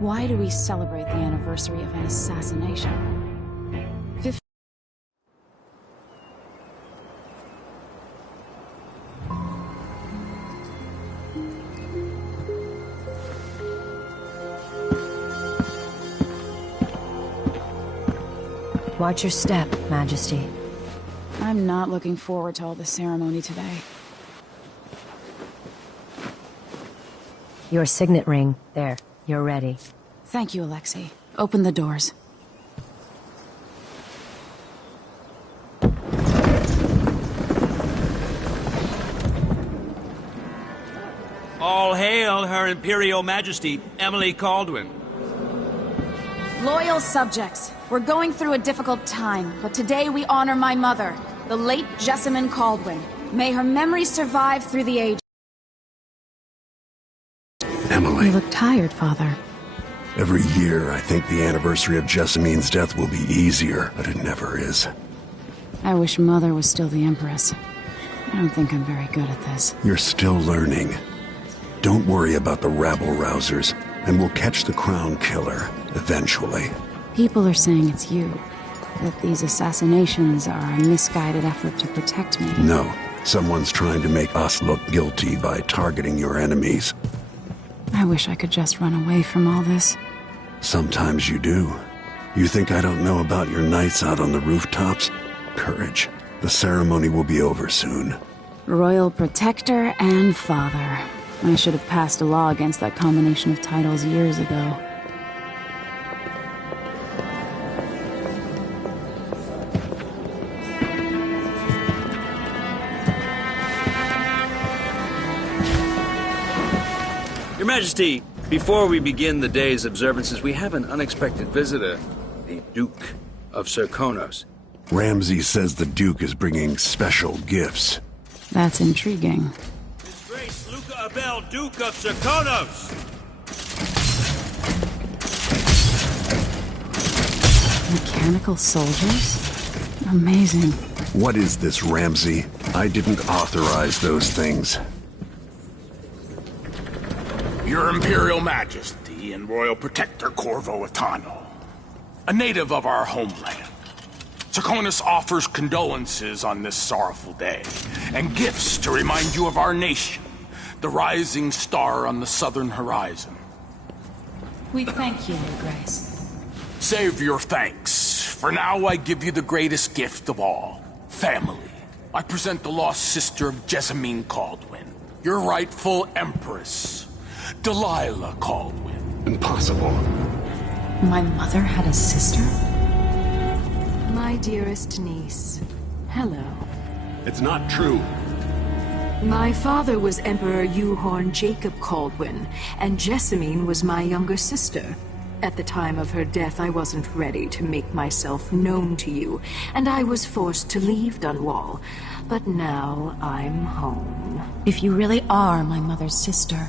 Why do we celebrate the anniversary of an assassination? Watch your step, Majesty. I'm not looking forward to all the ceremony today. Your signet ring. There. You're ready. Thank you, Alexei. Open the doors. All hail Her Imperial Majesty, Emily Kaldwin. Loyal subjects, we're going through a difficult time, but today we honor my mother, the late Jessamine Kaldwin. May her memory survive through the ages. Emily. You look tired, Father. Every year, I think the anniversary of Jessamine's death will be easier, but it never is. I wish Mother was still the Empress. I don't think I'm very good at this. You're still learning. Don't worry about the rabble-rousers, and we'll catch the Crown Killer, eventually. People are saying it's you. That these assassinations are a misguided effort to protect me. No, someone's trying to make us look guilty by targeting your enemies. I wish I could just run away from all this. Sometimes you do. You think I don't know about your nights out on the rooftops? Courage. The ceremony will be over soon. Royal Protector and Father. I should have passed a law against that combination of titles years ago. Your Majesty, before we begin the day's observances, we have an unexpected visitor, the Duke of Serkonos. Ramsay says the Duke is bringing special gifts. That's intriguing. His Grace Luca Abel, Duke of Serkonos! Mechanical soldiers? Amazing. What is this, Ramsay? I didn't authorize those things. Your Imperial Majesty and Royal Protector Corvo Attano, a native of our homeland. Serkonos offers condolences on this sorrowful day, and gifts to remind you of our nation, the rising star on the southern horizon. We thank you, Your Grace. Save your thanks. For now, I give you the greatest gift of all, family. I present the lost sister of Jessamine Kaldwin, your rightful Empress, Delilah Kaldwin. Impossible. My mother had a sister? My dearest niece, hello. It's not true. My father was Emperor Yuhorn Jacob Kaldwin, and Jessamine was my younger sister. At the time of her death, I wasn't ready to make myself known to you, and I was forced to leave Dunwall. But now I'm home. If you really are my mother's sister,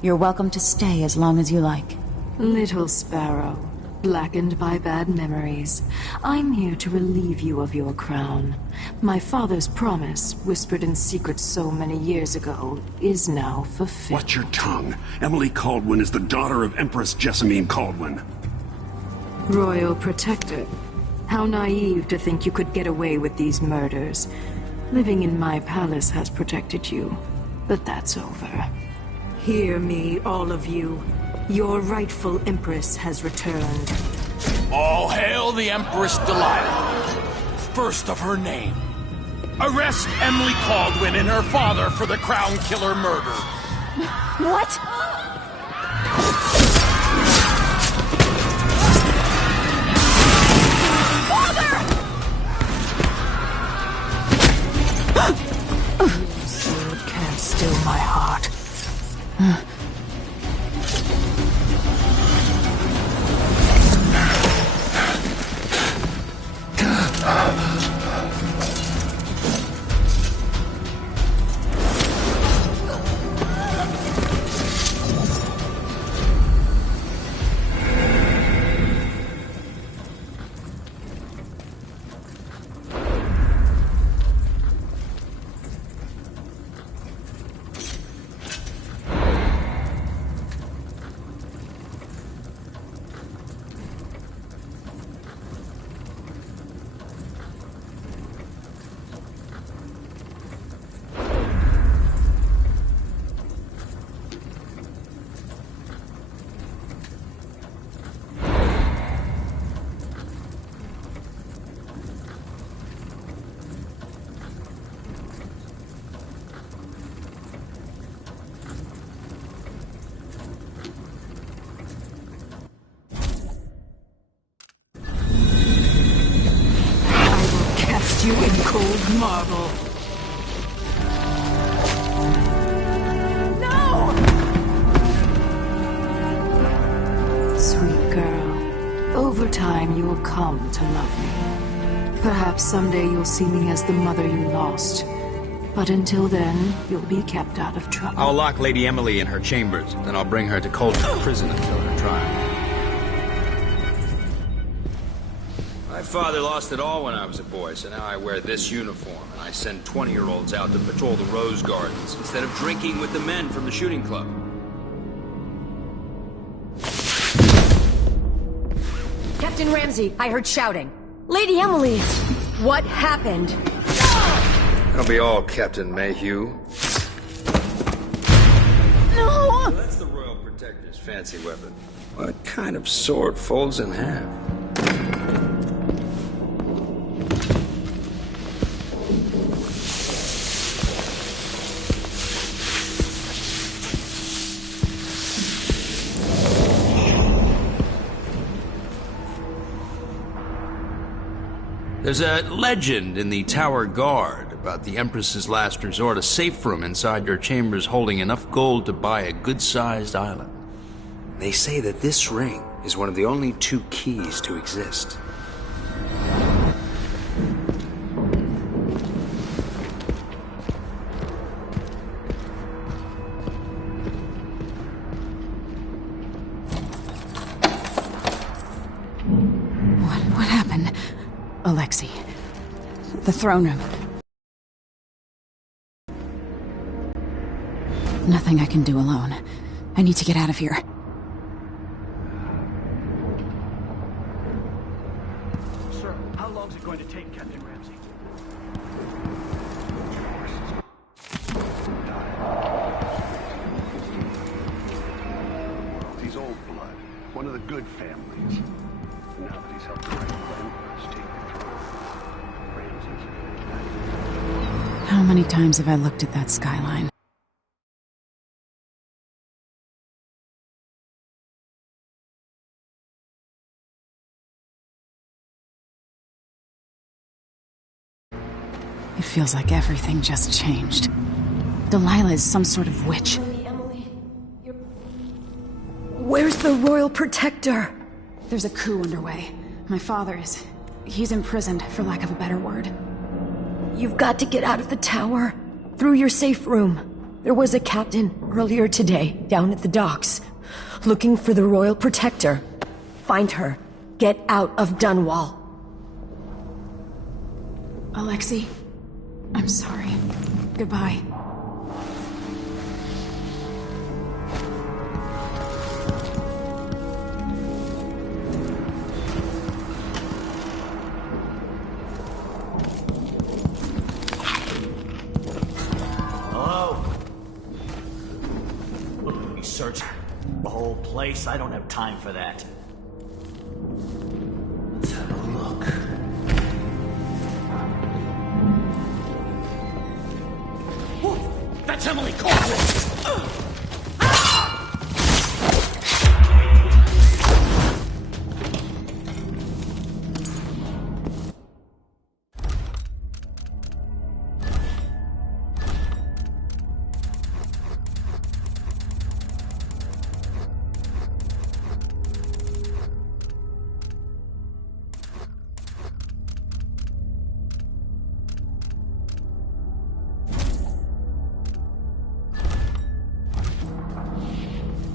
you're welcome to stay as long as you like. Little Sparrow, blackened by bad memories, I'm here to relieve you of your crown. My father's promise, whispered in secret so many years ago, is now fulfilled. Watch your tongue. Emily Kaldwin is the daughter of Empress Jessamine Kaldwin. Royal Protector, how naive to think you could get away with these murders. Living in my palace has protected you, but that's over. Hear me, all of you. Your rightful Empress has returned. All hail the Empress Delilah, first of her name. Arrest Emily Kaldwin and her father for the Crown Killer murder. What? Your sword can't still my heart. you in cold marble. No! Sweet girl, over time you will come to love me. Perhaps someday you'll see me as the mother you lost. But until then, you'll be kept out of trouble. I'll lock Lady Emily in her chambers, then I'll bring her to Coldwood Prison until her trial. My father lost it all when I was a boy, so now I wear this uniform, and I send 20-year-olds out to patrol the Rose Gardens instead of drinking with the men from the shooting club. Captain Ramsey, I heard shouting. Lady Emily, what happened? That'll be all, Captain Mayhew. No! That's the Royal Protector's fancy weapon. What kind of sword folds in half? There's a legend in the Tower Guard about the Empress's last resort, a safe room inside your chambers holding enough gold to buy a good-sized island. They say that this ring is one of the only 2 keys to exist. What happened? Alexei. The throne room. Nothing I can do alone. I need to get out of here. Sir, how long is it going to take, Captain Ramsey? He's old blood. One of the good families. Now that he's helped the right Empress take the throne, Ramsey's How many times have I looked at that skyline? It feels like everything just changed. Delilah is some sort of witch. Emily, where's the Royal Protector? There's a coup underway. My father is... he's imprisoned, for lack of a better word. You've got to get out of the tower. Through your safe room. There was a captain earlier today, down at the docks, looking for the Royal Protector. Find her. Get out of Dunwall. Alexei, I'm sorry. Goodbye. Hello? We searched the whole place. I don't have time for that. Let's have a look. What? That's Emily Coldwood!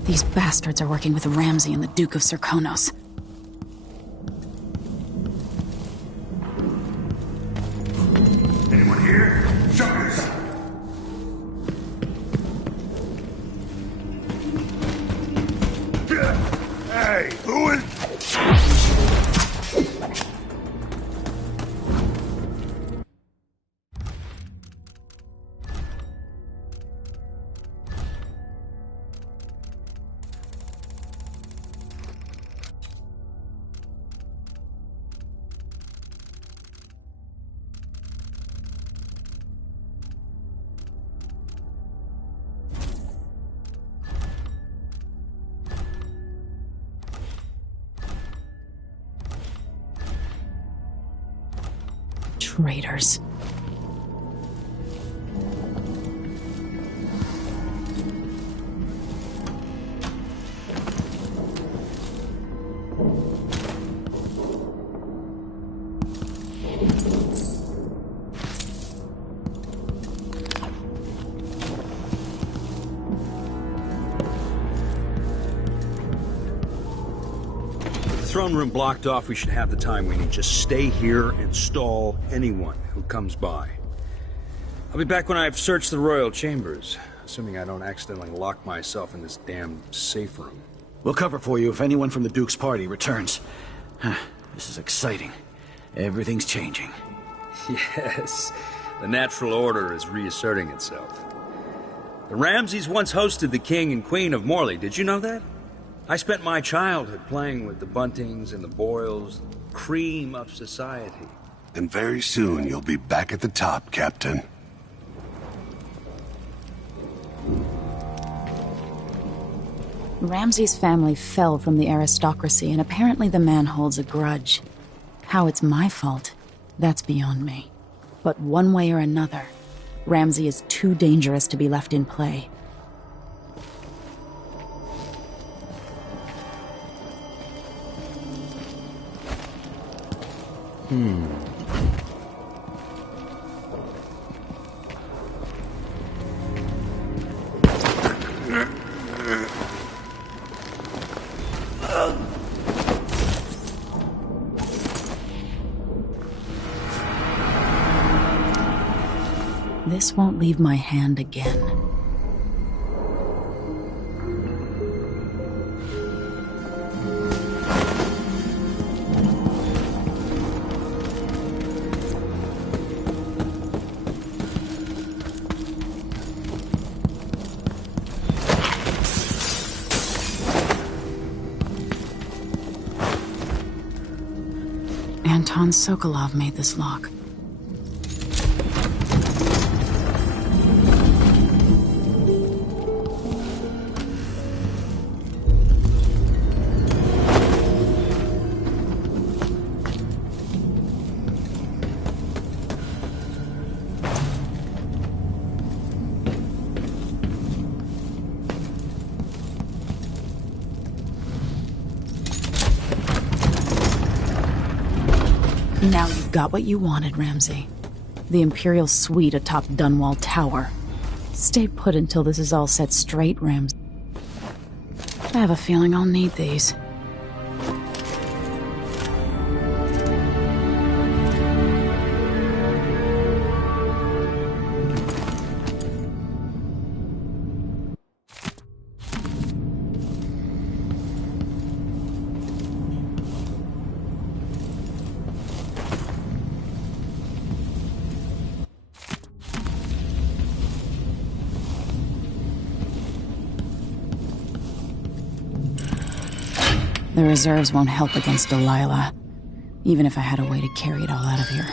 These bastards are working with Ramsey and the Duke of Serkonos. Anyone here? Show yourself! Hey, who is... Traitors. Throne room blocked off, we should have the time we need. Just stay here and stall anyone who comes by. I'll be back when I've searched the royal chambers, assuming I don't accidentally lock myself in this damn safe room. We'll cover for you if anyone from the Duke's party returns. This is exciting. Everything's changing. Yes, the natural order is reasserting itself. The Ramseys once hosted the King and Queen of Morley, did you know that? I spent my childhood playing with the Buntings and the Boyles, cream of society. And very soon you'll be back at the top, Captain. Ramsay's family fell from the aristocracy, and apparently the man holds a grudge. How it's my fault, that's beyond me. But one way or another, Ramsay is too dangerous to be left in play. This won't leave my hand again. Anton Sokolov made this lock. Now you've got what you wanted, Ramsay. The Imperial Suite atop Dunwall Tower. Stay put until this is all set straight, Ramsay. I have a feeling I'll need these. The reserves won't help against Delilah, even if I had a way to carry it all out of here.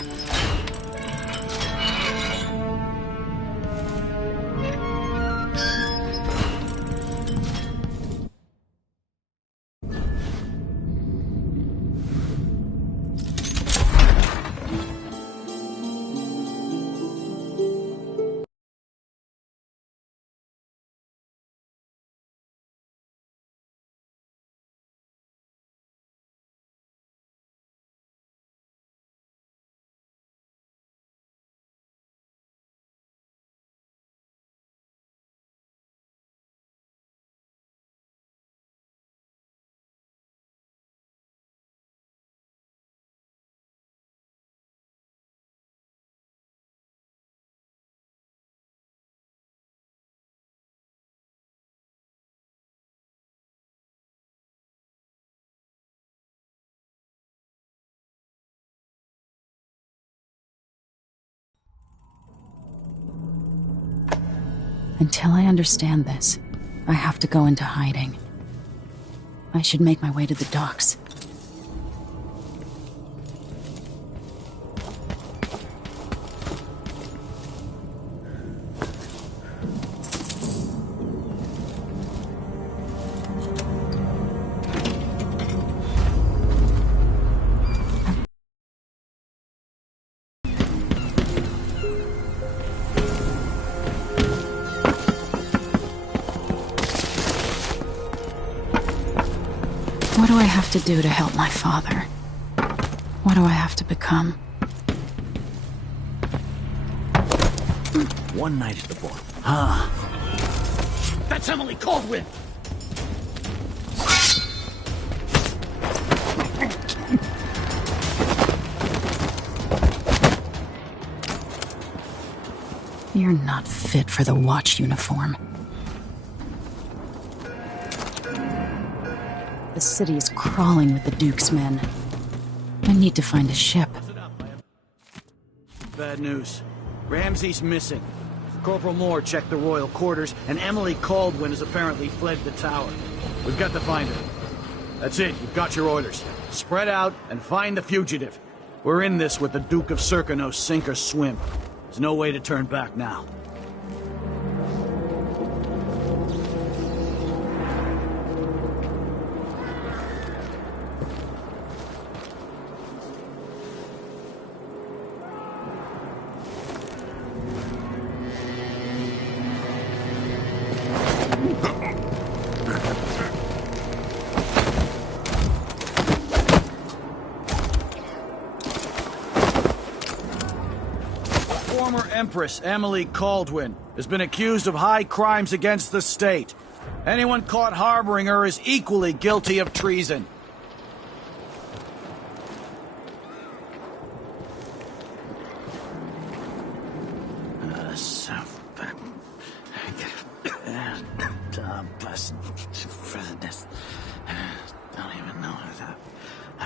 Until I understand this, I have to go into hiding. I should make my way to the docks. have to do to help my father? What do I have to become? One night at the bar. Huh. That's Emily Caldwin! You're not fit for the watch uniform. The city's crawling with the Duke's men. I need to find a ship. Bad news. Ramsey's missing. Corporal Moore checked the royal quarters, and Emily Caldwin has apparently fled the tower. We've got to find her. That's it, you've got your orders. Spread out and find the fugitive. We're in this with the Duke of Serkonos, sink or swim. There's no way to turn back now. Former Empress Emily Caldwin has been accused of high crimes against the state. Anyone caught harboring her is equally guilty of treason. Don't even know that. I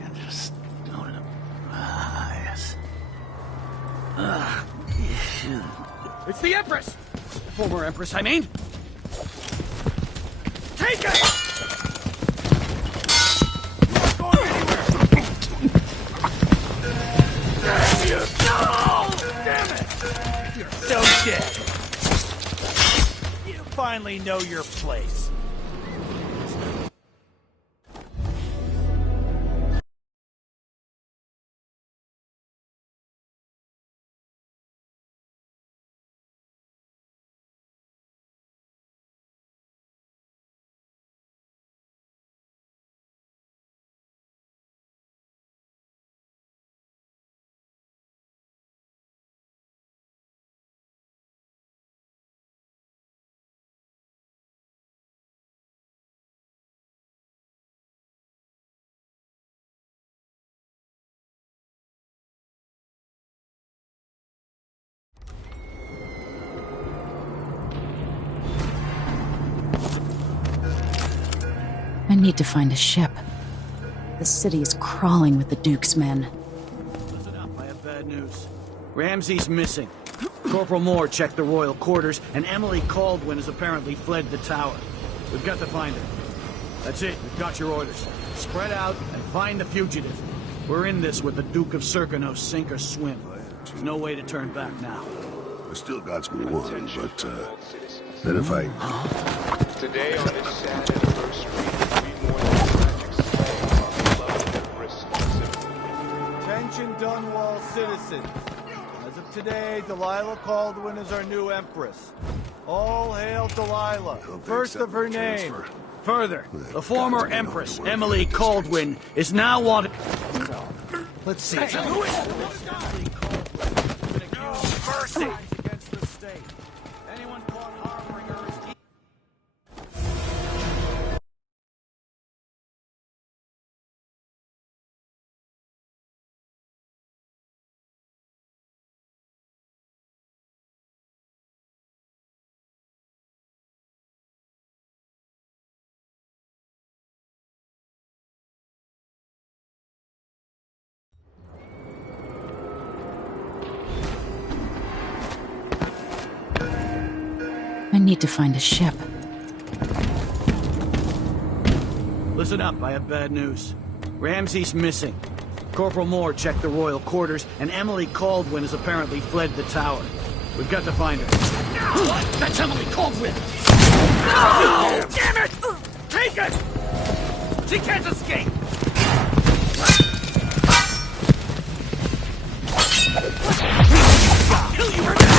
can just load it up. Yes. It's the Empress! Former Empress, I mean. Take it! You're not going anywhere! No! Damn it! You're so dead. You finally know your place. I need to find a ship. The city's crawling with the Duke's men. Listen up, I have bad news. Ramsey's missing. Corporal Moore checked the royal quarters, and Emily Caldwin has apparently fled the tower. We've got to find her. That's it, we've got your orders. Spread out and find the fugitive. We're in this with the Duke of Serkonos, sink or swim. There's no way to turn back now. I still got me one, but, then if I... Today on this sad anniversary, will be more than a tragic slay of our beloved Empress citizen. Attention Dunwall citizens. As of today, Delilah Caldwin is our new Empress. All hail Delilah, first of her name. Further, the former Empress, Emily Caldwin, is now wanted... Let's see. Hey, who is Emily Caldwin? No mercy! Against the state. Anyone caught harboring her is... I need to find a ship. Listen up, I have bad news. Ramsey's missing. Corporal Moore checked the royal quarters, and Emily Caldwin has apparently fled the tower. We've got to find her. That's Emily Caldwin! No! Damn it! Take it! She can't escape! I'll kill you for that!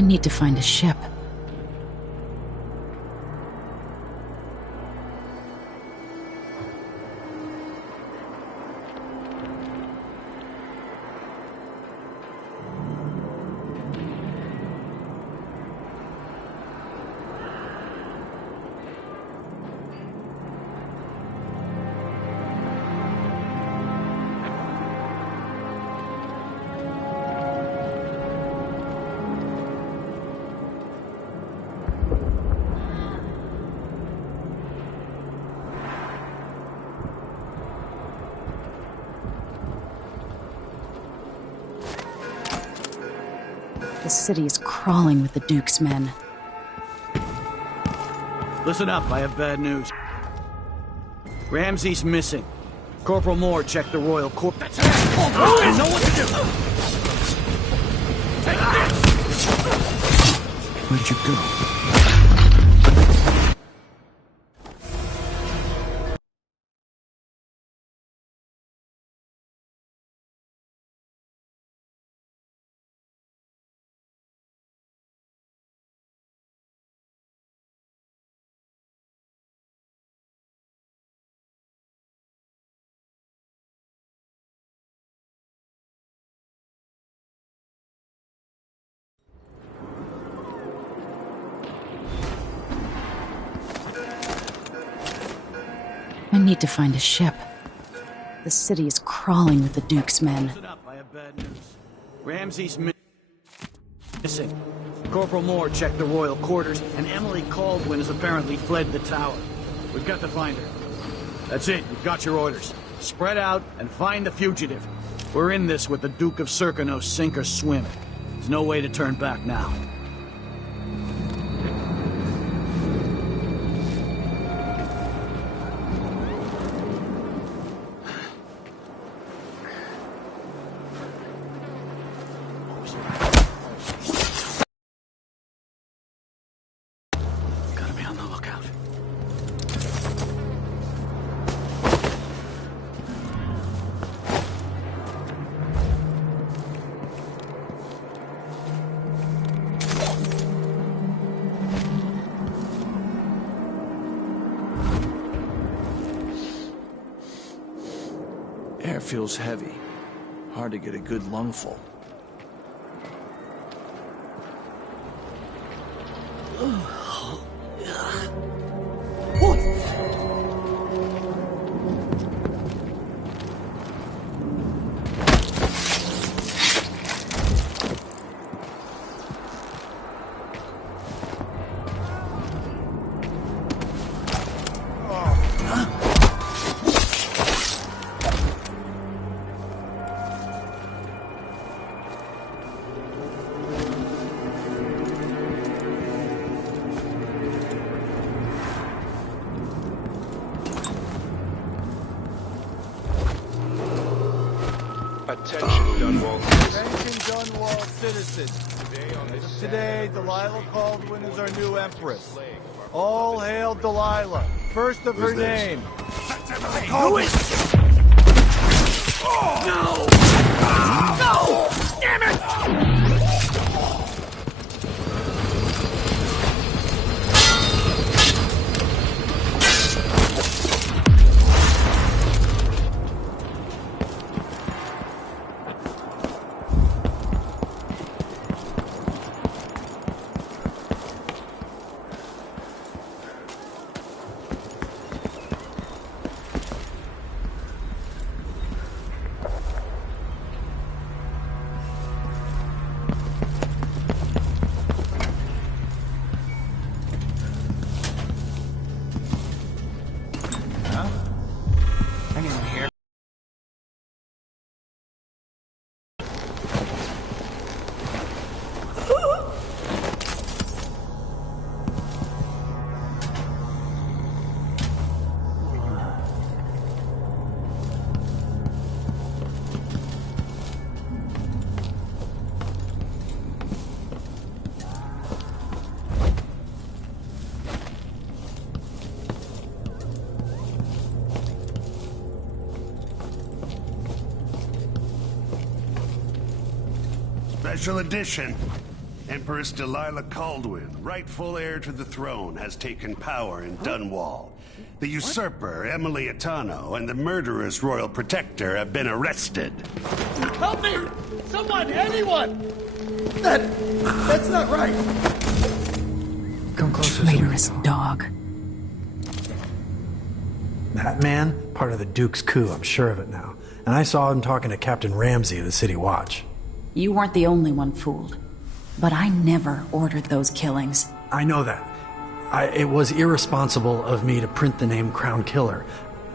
I need to find a ship. The city is crawling with the Duke's men. Listen up, I have bad news. Ramsey's missing. Corporal Moore checked the Royal Corp. That's it! I know what to do! Take this! Where'd you go? I need to find a ship. The city is crawling with the Duke's men. Listen up, I have bad news. Ramsey's missing. Corporal Moore checked the royal quarters, and Emily Caldwin has apparently fled the tower. We've got to find her. That's it, you've got your orders. Spread out and find the fugitive. We're in this with the Duke of Serkonos, sink or swim. There's no way to turn back now. Gotta be on the lookout. Air feels heavy. Hard to get a good lungful. Attention, Dunwall Attention, Dunwall citizens. As of today, Delilah Caldwin is our new empress. All hail Delilah, first of her name. Who is it? No! No! Damn it! Special edition. Empress Delilah Kaldwin, rightful heir to the throne, has taken power in Dunwall. The usurper, Emily Atano, and the murderous royal protector have been arrested. Help me! Someone! Anyone! That's not right! Come closer. Traitorous dog. That man, part of the Duke's coup, I'm sure of it now. And I saw him talking to Captain Ramsey of the City Watch. You weren't the only one fooled. But I never ordered those killings. I know that. It was irresponsible of me to print the name Crown Killer.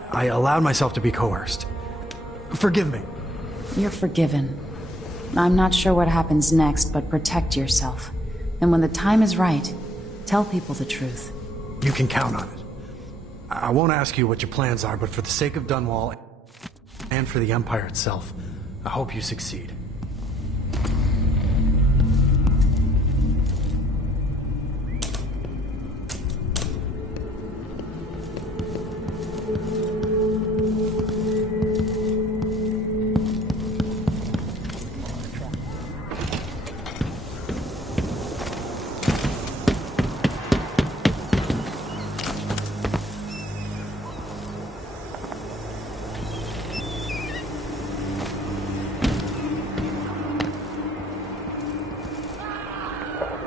I allowed myself to be coerced. Forgive me. You're forgiven. I'm not sure what happens next, but protect yourself. And when the time is right, tell people the truth. You can count on it. I won't ask you what your plans are, but for the sake of Dunwall and for the Empire itself, I hope you succeed.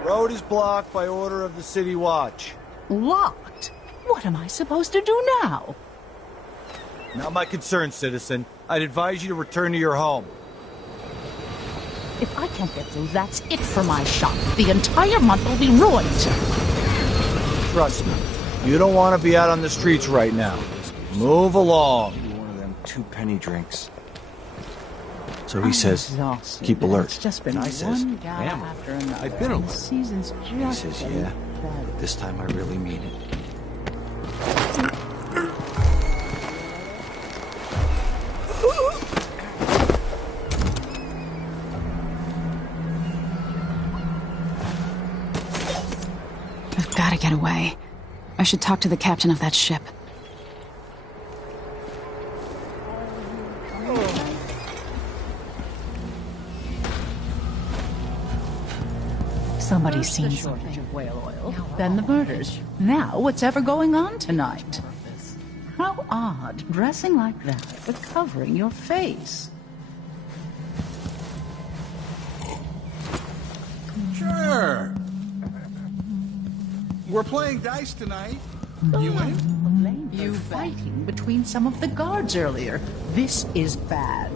Road is blocked by order of the City Watch. Locked? What am I supposed to do now? Not my concern, citizen. I'd advise you to return to your home. If I can't get through, that's it for my shop. The entire month will be ruined. Trust me, you don't want to be out on the streets right now. Move along. One of them 2-penny drinks. So he says, keep alert. It's just been I says, one gala am. after another. I've been alert. Season's He just says, getting yeah, better. but this time I really mean it. I've got to get away. I should talk to the captain of that ship. Somebody's seen something of whale oil. Then the murders. Now what's ever going on tonight? How odd, dressing like that, but covering your face. Sure. We're playing dice tonight. You win? You fighting between some of the guards earlier. This is bad.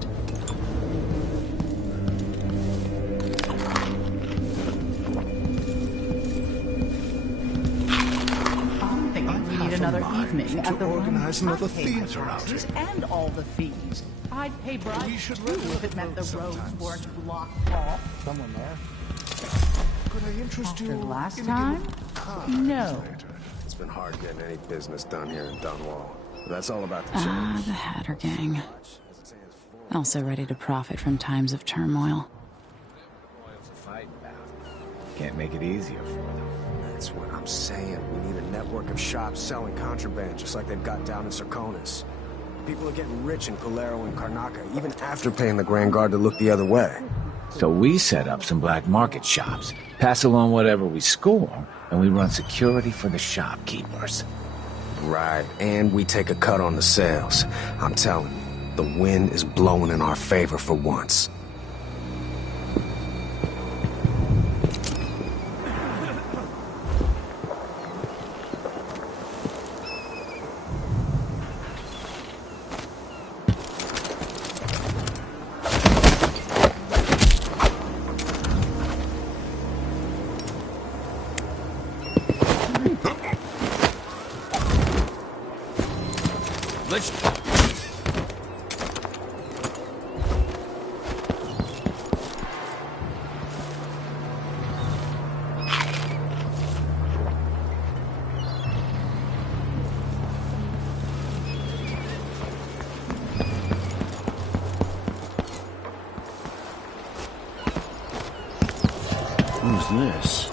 I'm thinking we need another evening at the organize another I'd pay theater my outing. taxes and all the fees. I'd pay bribes too if it meant the roads weren't blocked off. Someone there? Could I interest After you last in time? No. It's been hard getting any business done here in Dunwall. But that's all about the Ah, change. the Hatter Gang. Also ready to profit from times of turmoil. Can't make it easier for them. That's what I'm saying. We need a network of shops selling contraband, just like they've got down in Serconis. People are getting rich in Calero and Karnaca, even after paying the Grand Guard to look the other way. So we set up some black market shops, pass along whatever we score, and we run security for the shopkeepers. Right, and we take a cut on the sales. I'm telling you, the wind is blowing in our favor for once. Who's this?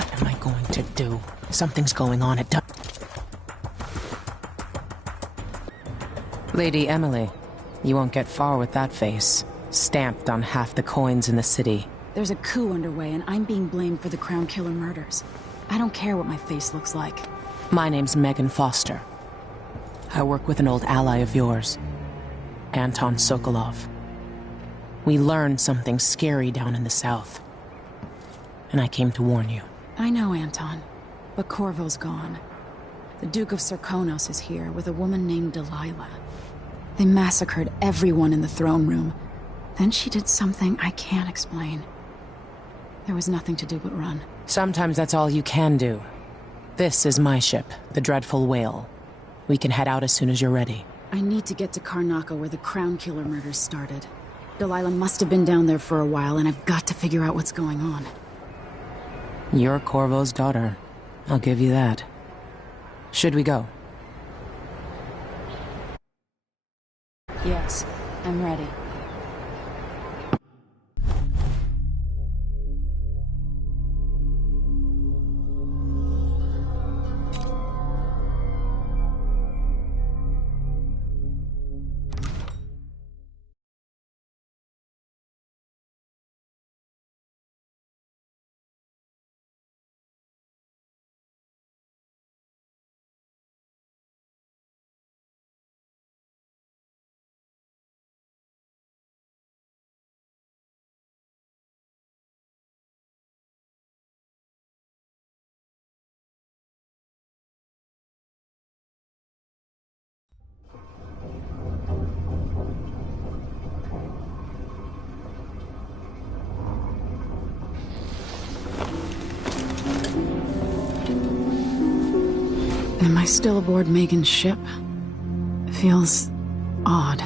What am I going to do? Something's going on at Lady Emily, you won't get far with that face. Stamped on half the coins in the city. There's a coup underway, and I'm being blamed for the Crown Killer murders. I don't care what my face looks like. My name's Megan Foster. I work with an old ally of yours, Anton Sokolov. We learned something scary down in the south, and I came to warn you. I know, Anton, but Corvo's gone. The Duke of Serkonos is here with a woman named Delilah. They massacred everyone in the throne room. Then she did something I can't explain. There was nothing to do but run. Sometimes that's all you can do. This is my ship, the Dreadful Whale. We can head out as soon as you're ready. I need to get to Karnaca where the Crown Killer murders started. Delilah must have been down there for a while, and I've got to figure out what's going on. You're Corvo's daughter. I'll give you that. Should we go? Yes, I'm ready. Am I still aboard Megan's ship? Feels odd.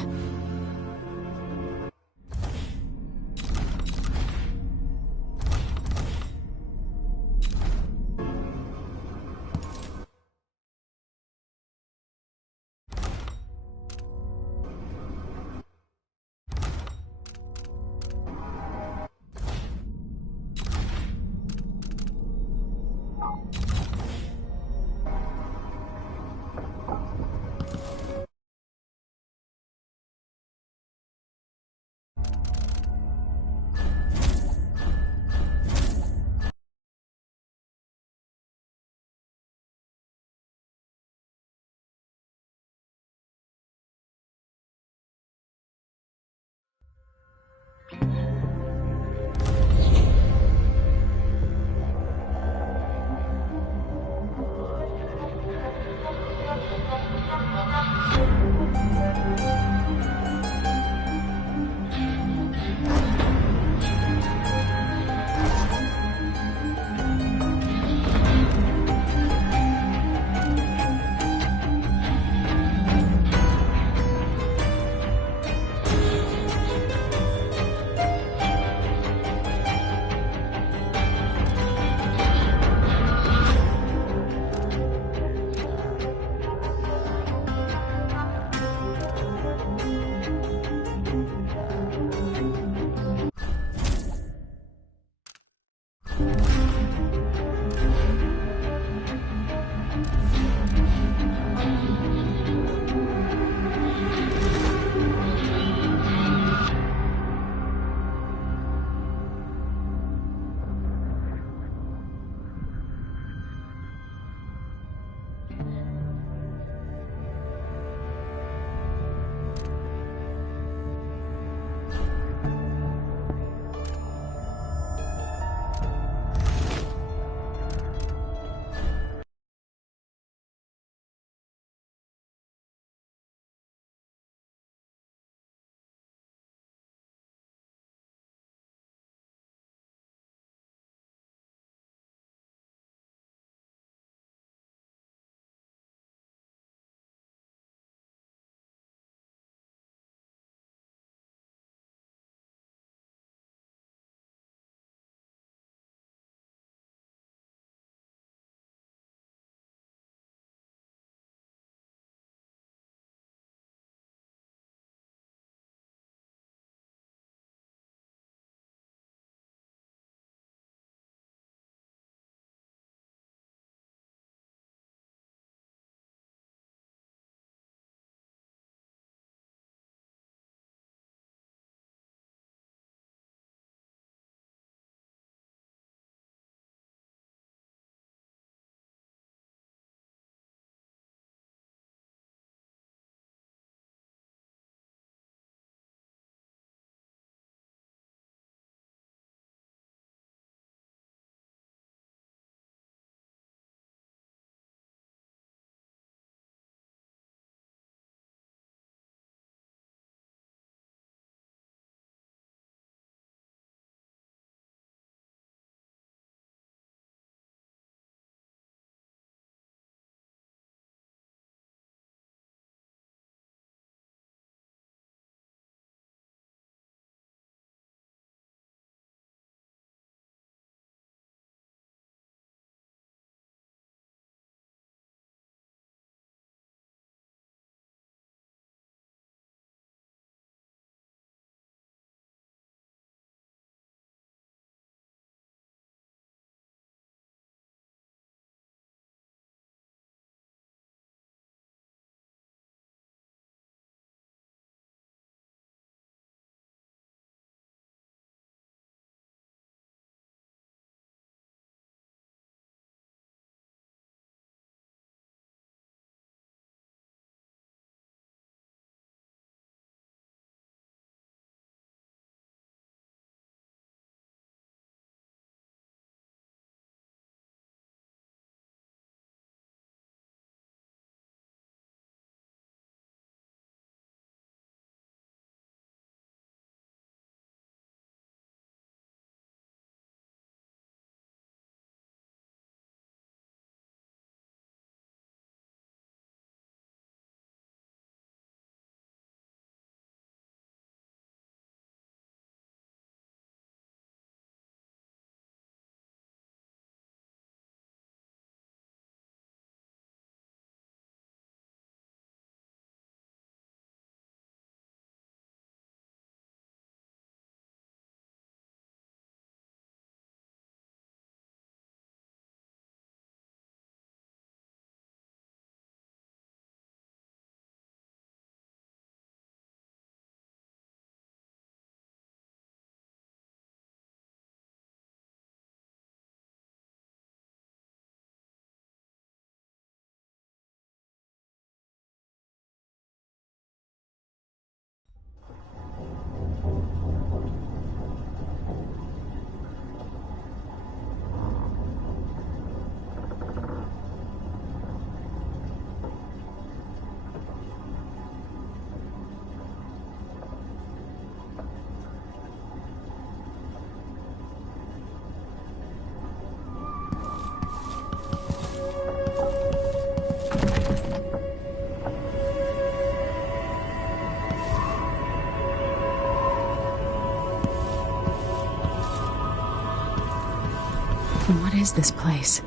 What is this place?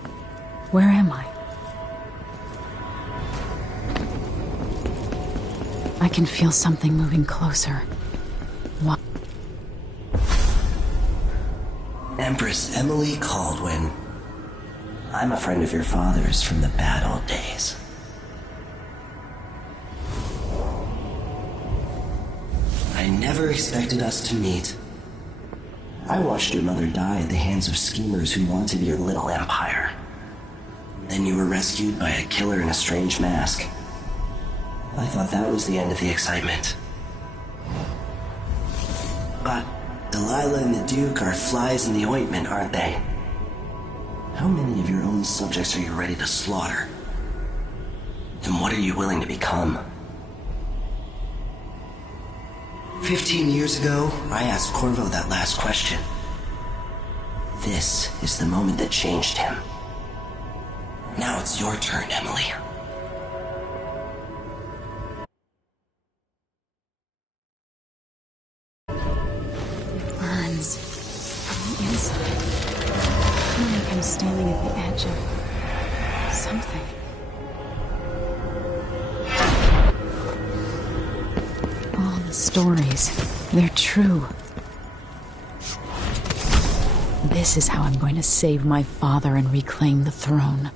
Where am I? I can feel something moving closer. What? Empress Emily Kaldwin. I'm a friend of your father's from the bad old days. I never expected us to meet. I watched your mother die at the hands of schemers who wanted your little empire. Then you were rescued by a killer in a strange mask. I thought that was the end of the excitement. But Delilah and the Duke are flies in the ointment, aren't they? How many of your own subjects are you ready to slaughter? And what are you willing to become? 15 years ago, I asked Corvo that last question. This is the moment that changed him. Now it's your turn, Emily. It burns from the inside. I feel like I'm standing at the edge of something. All the stories, they're true. This is how I'm going to save my father and reclaim the throne.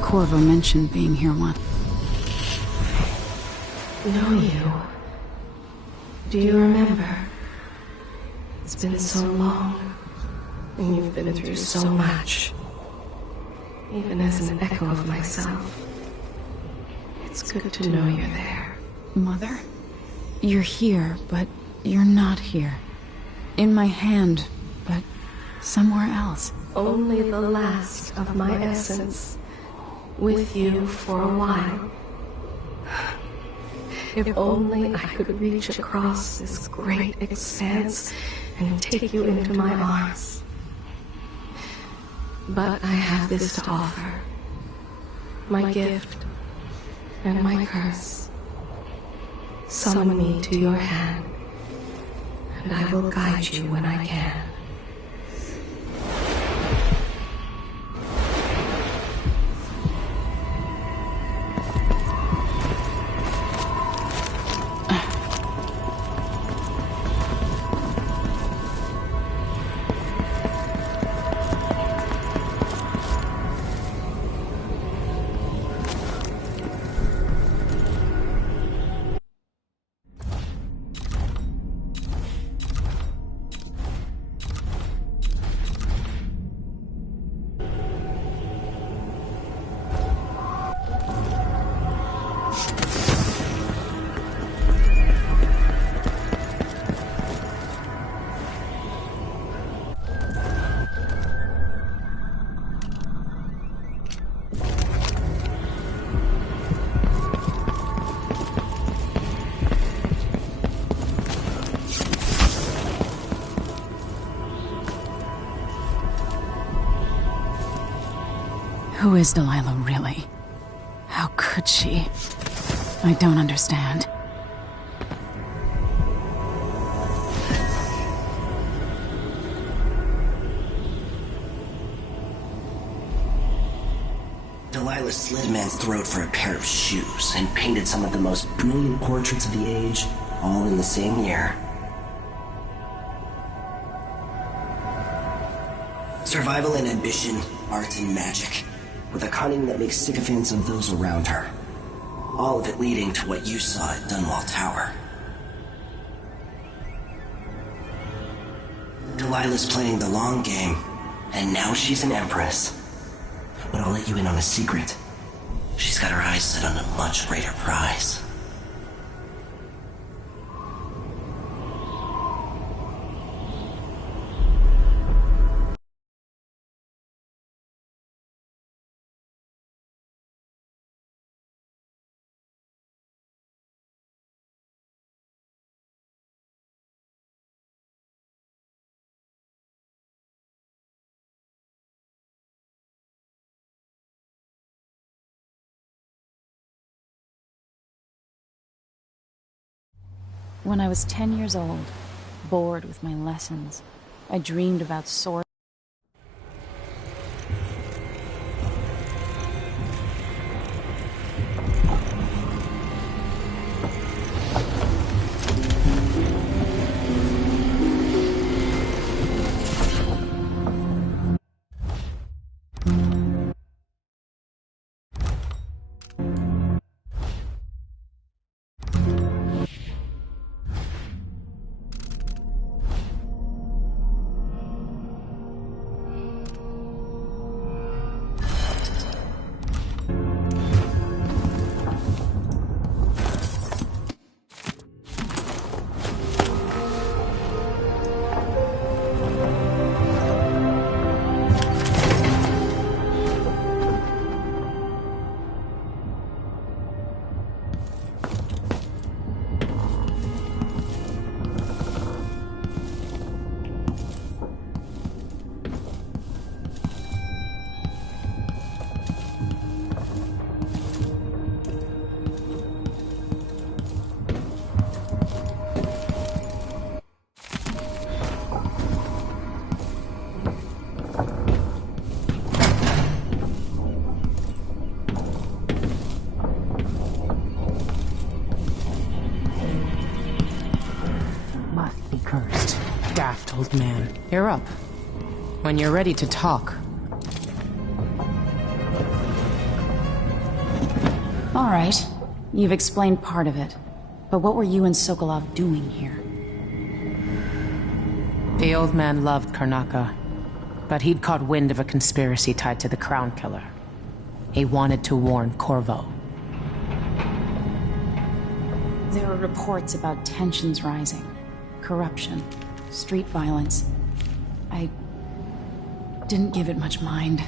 Corvo mentioned being here once. Know you. Do you remember? It's been so long, and you've been through so much. Even as an echo of myself, it's good to know you're there. Mother? You're here, but you're not here. In my hand, but somewhere else. Only the last of my essence, with you for a while. If only I could reach across this great expanse and take you into my arms. But I have this to offer. My gift and my curse. Summon me to your hand, and I will guide you when I can. Who is Delilah really? How could she? I don't understand. Delilah slit a man's throat for a pair of shoes and painted some of the most brilliant portraits of the age, all in the same year. Survival and ambition, art and magic, with a cunning that makes sycophants of those around her. All of it leading to what you saw at Dunwall Tower. Delilah's playing the long game, and now she's an empress. But I'll let you in on a secret. She's got her eyes set on a much greater prize. When I was 10 years old, bored with my lessons, I dreamed about swords. Old man, you're up. When you're ready to talk. All right. You've explained part of it. But what were you and Sokolov doing here? The old man loved Karnaca, but he'd caught wind of a conspiracy tied to the Crown Killer. He wanted to warn Corvo. There were reports about tensions rising, corruption, street violence. I didn't give it much mind.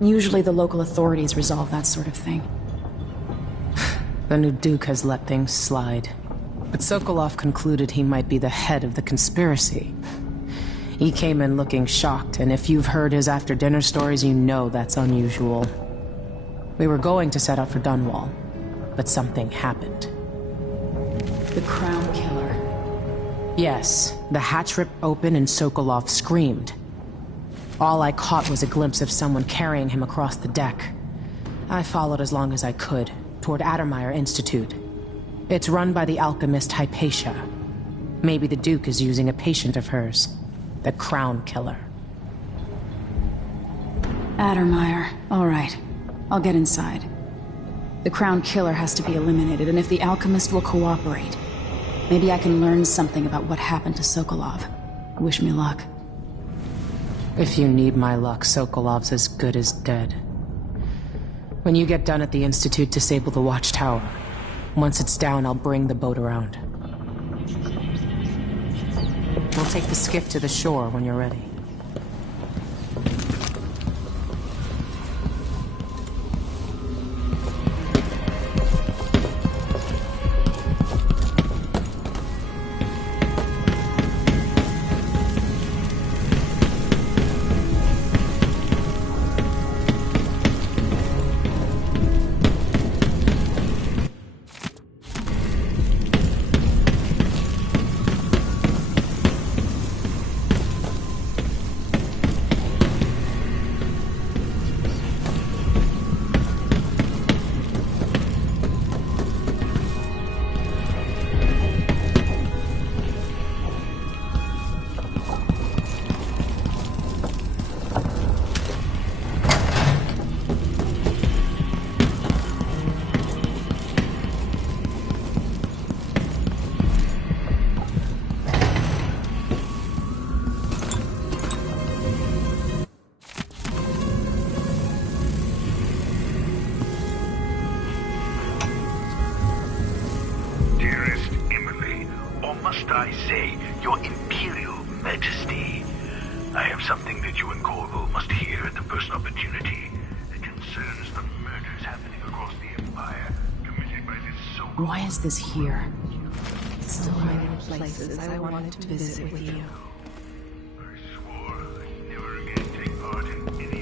Usually the local authorities resolve that sort of thing. The new Duke has let things slide. But Sokolov concluded he might be the head of the conspiracy. He came in looking shocked, and if you've heard his after-dinner stories, you know that's unusual. We were going to set out for Dunwall, but something happened. The Crown Killer. Yes, the hatch ripped open and Sokolov screamed. All I caught was a glimpse of someone carrying him across the deck. I followed as long as I could, toward Addermeyer Institute. It's run by the alchemist Hypatia. Maybe the Duke is using a patient of hers, the Crown Killer. Addermeyer. All right. I'll get inside. The Crown Killer has to be eliminated, and if the alchemist will cooperate, maybe I can learn something about what happened to Sokolov. Wish me luck. If you need my luck, Sokolov's as good as dead. When you get done at the Institute, disable the watchtower. Once it's down, I'll bring the boat around. We'll take the skiff to the shore when you're ready. I say, Your Imperial Majesty, I have something that you and Corvo must hear at the first opportunity. It concerns the murders happening across the Empire, committed by this so-called... Why is this here? So many places I wanted to visit with you. I swore I'd never again take part in any...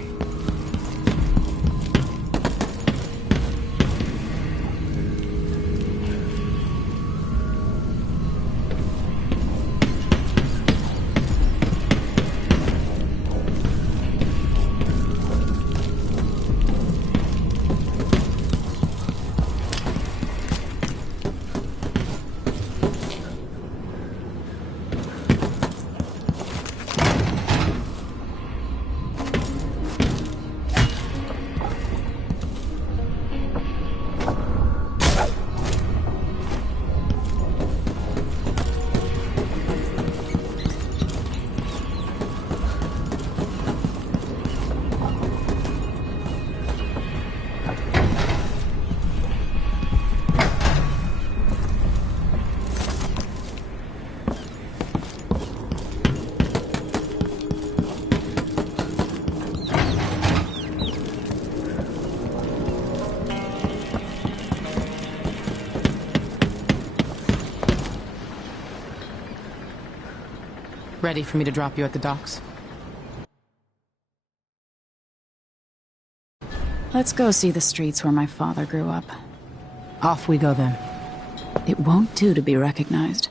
Ready for me to drop you at the docks? Let's go see the streets where my father grew up. Off we go then. It won't do to be recognized.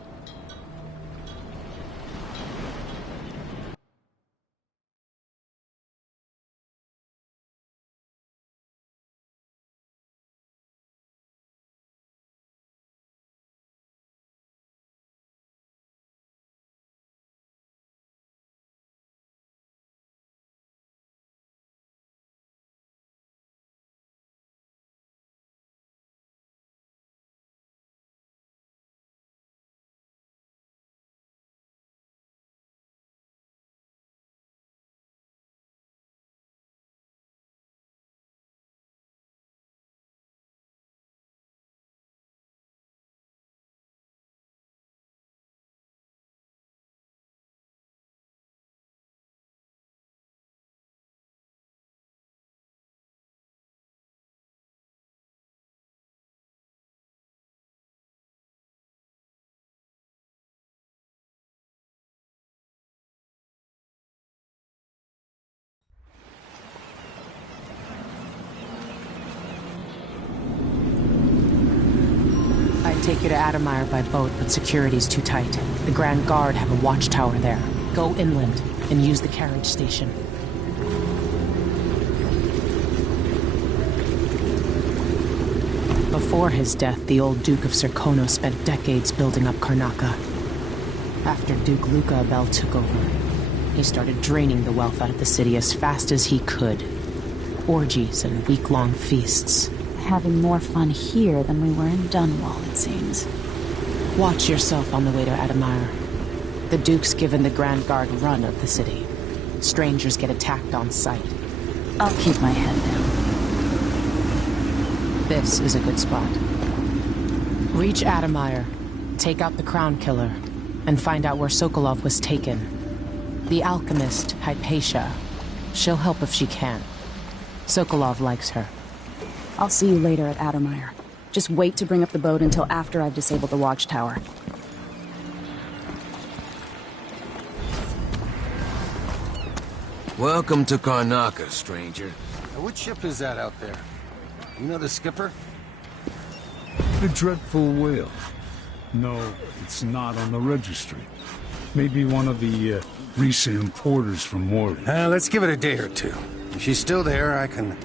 I'd take you to Adamire by boat, but security's too tight. The Grand Guard have a watchtower there. Go inland and use the carriage station. Before his death, the old Duke of Serkonos spent decades building up Karnaca. After Duke Luca Abel took over, he started draining the wealth out of the city as fast as he could. Orgies and week-long feasts. Having more fun here than we were in Dunwall, it seems. Watch yourself on the way to Adamire. The Duke's given the Grand Guard run of the city. Strangers get attacked on sight. I'll keep my head down. This is a good spot. Reach Adamire, take out the Crown Killer, and find out where Sokolov was taken. The alchemist, Hypatia. She'll help if she can. Sokolov likes her. I'll see you later at Adamire. Just wait to bring up the boat until after I've disabled the watchtower. Welcome to Karnaca, stranger. Now, what ship is that out there? You know the skipper? The Dreadful Whale. No, it's not on the registry. Maybe one of the recent importers from Morley. Let's give it a day or two. If she's still there, I can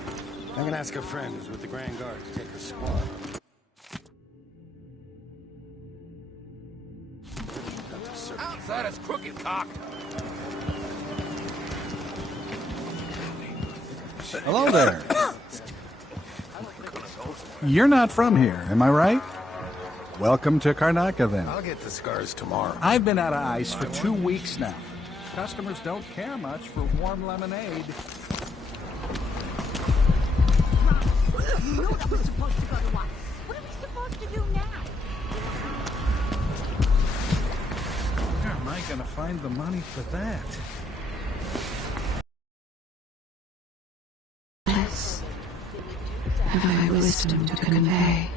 ask a friend who's with the Grand Guard to take her squad. Outside is crooked cock. Hello there. You're not from here, am I right? Welcome to Karnaca, then. I'll get the scars tomorrow. I've been out of ice for 2 weeks now. Customers don't care much for warm lemonade. You know that was supposed to go to us. What are we supposed to do now? Where am I gonna find the money for that? Yes. Have I wisdom to convey?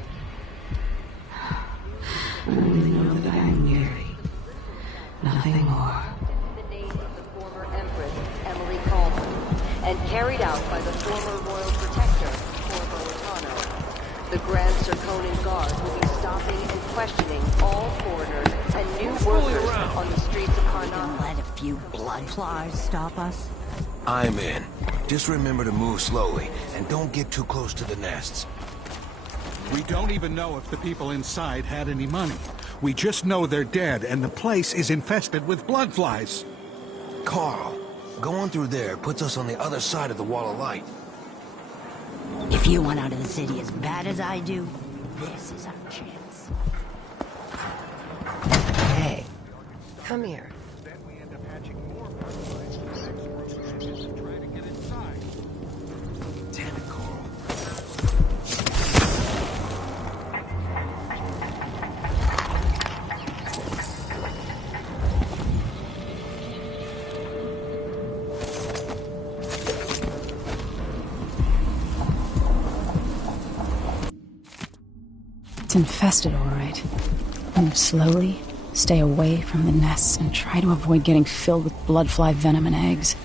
Only know that I am weary. Nothing more. The name of the former Empress, Emily Caldwin, and carried out by the former Royal Protector, Corvo Attano. The Grand Serkonan Guard will be stopping and questioning all foreigners and new workers on the streets of Karnaca. Let a few bloodflies stop us? I'm in. Just remember to move slowly, and don't get too close to the nests. We don't even know if the people inside had any money. We just know they're dead, and the place is infested with bloodflies. Carl, going through there puts us on the other side of the Wall of Light. If you want out of the city as bad as I do, this is our chance. Hey, come here. It's infested, all right. Move slowly, Stay away from the nests and try to avoid getting filled with bloodfly venom and eggs.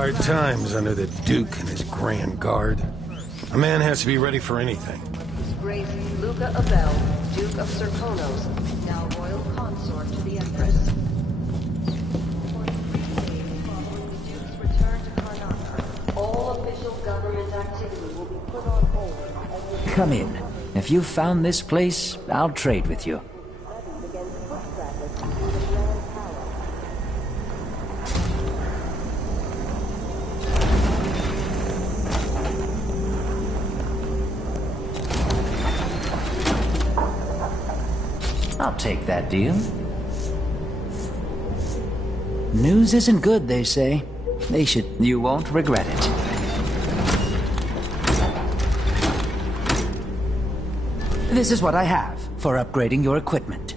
Hard times under the Duke and his Grand Guard. A man has to be ready for anything. His Grace Luca Abel, Duke of Serkonos, now royal consort to the Empress. For 3 days following the Duke's return to Karnaca, all official government activity will be put on hold. Come in. If you've found this place, I'll trade with you. I'll take that deal. News isn't good, they say. You won't regret it. This is what I have for upgrading your equipment.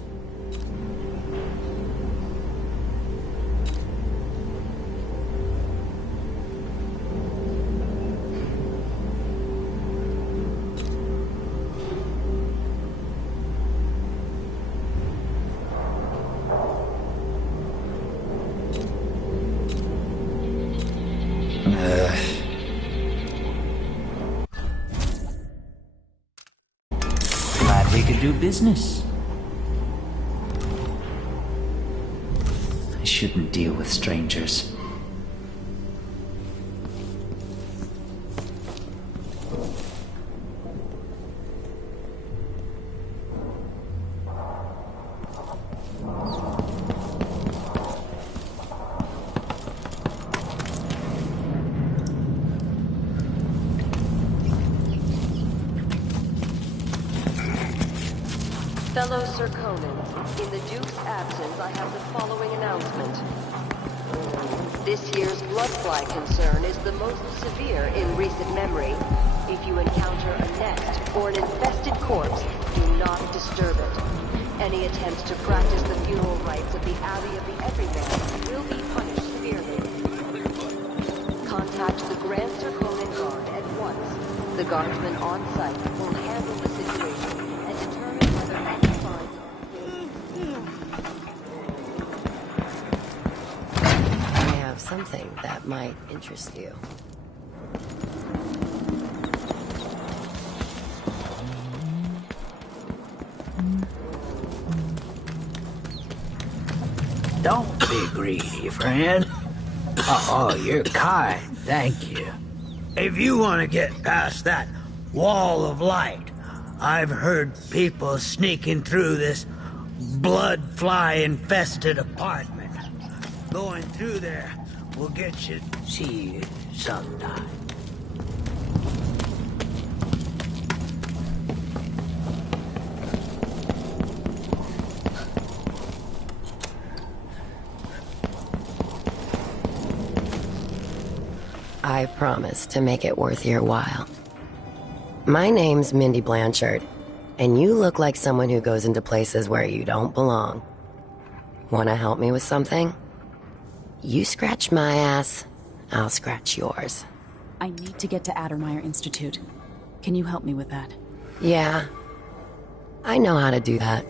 Glad we could do business. I shouldn't deal with strangers. Fellow Serkonans, in the Duke's absence, I have the following announcement. This year's bloodfly concern is the most severe in recent memory. If you encounter a nest or an infested corpse, do not disturb it. Any attempts to practice the funeral rites of the Abbey of the Everyman will be punished severely. Contact the Grand Serkonan Guard at once. The guardsmen on site will handle the situation and determine whether any fines I have something that might interest you. Don't be greedy, friend. Oh, you're kind, thank you. If you want to get past that wall of light, I've heard people sneaking through this blood-fly-infested apartment. Going through there will get you to see you sometime. I promise to make it worth your while. My name's Mindy Blanchard, and you look like someone who goes into places where you don't belong. Want to help me with something? You scratch my ass, I'll scratch yours. I need to get to Addermeyer Institute. Can you help me with that? Yeah, I know how to do that.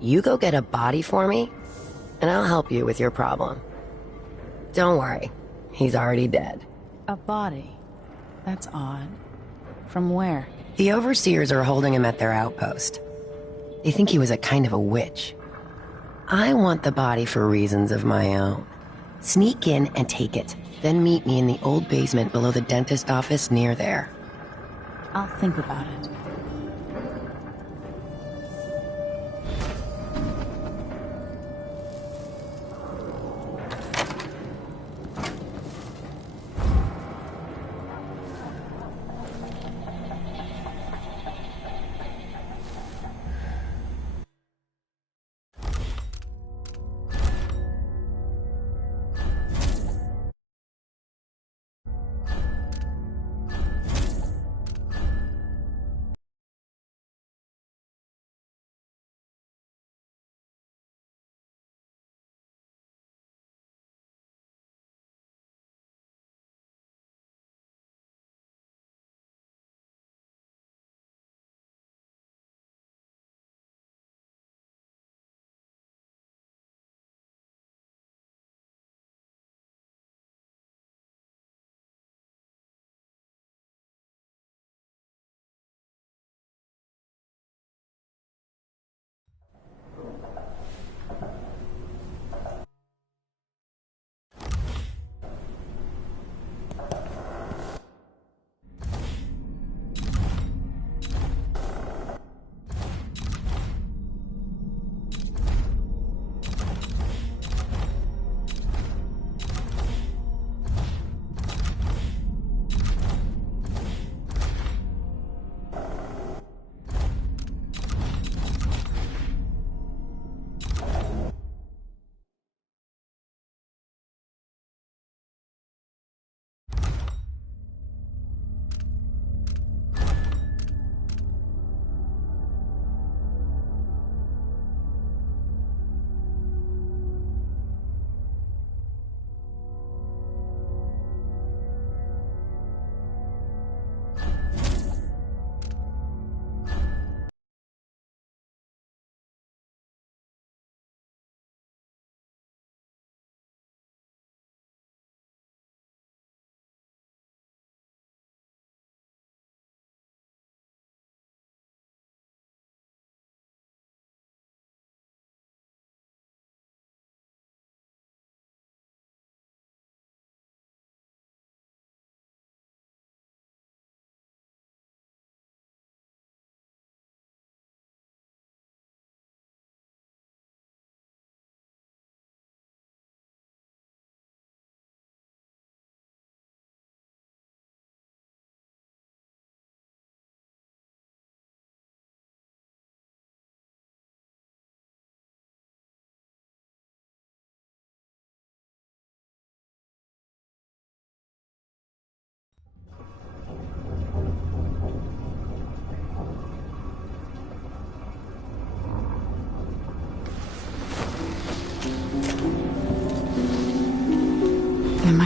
You go get a body for me, and I'll help you with your problem. Don't worry, he's already dead. A body? That's odd. From where? The overseers are holding him at their outpost. They think he was a kind of a witch. I want the body for reasons of my own. Sneak in and take it, then meet me in the old basement below the dentist office near there. I'll think about it.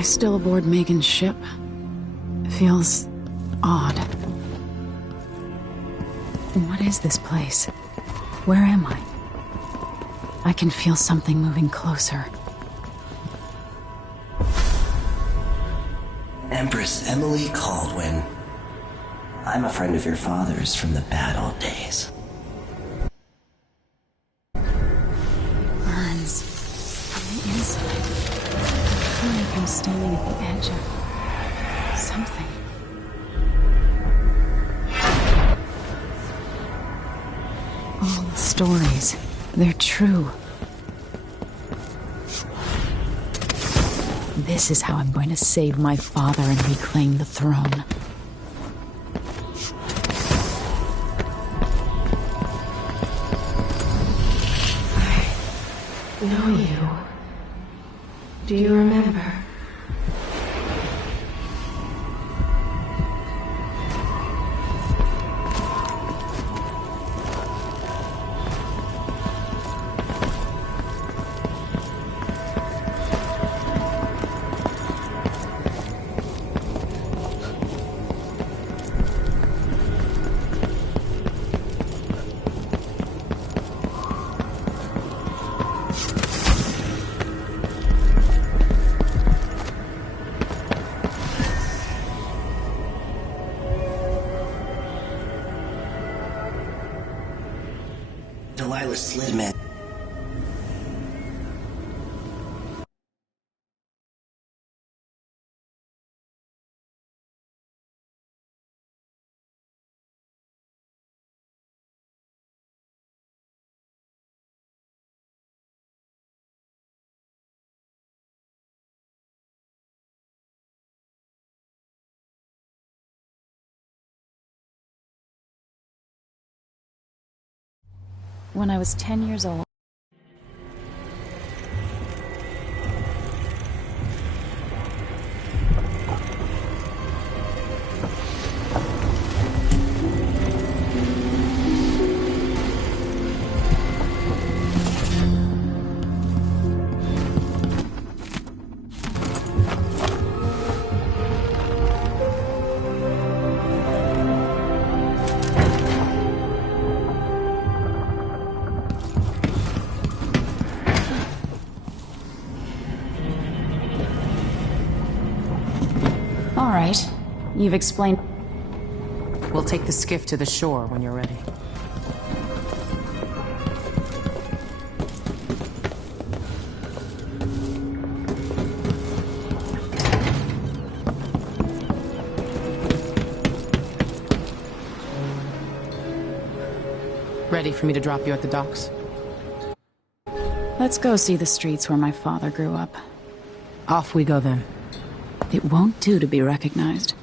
I still aboard Megan's ship? Feels odd. What is this place? Where am I? I can feel something moving closer. Empress Emily Caldwin. I'm a friend of your father's from the bad old days. Burns from the inside. I feel like I'm standing at the edge of something. All the stories, they're true. This is how I'm going to save my father and reclaim the throne. I know you. Do you remember? Delilah Slidman. When I was 10 years old, you've explained. We'll take the skiff to the shore when you're ready. Ready for me to drop you at the docks? Let's go see the streets where my father grew up. Off we go then. It won't do to be recognized.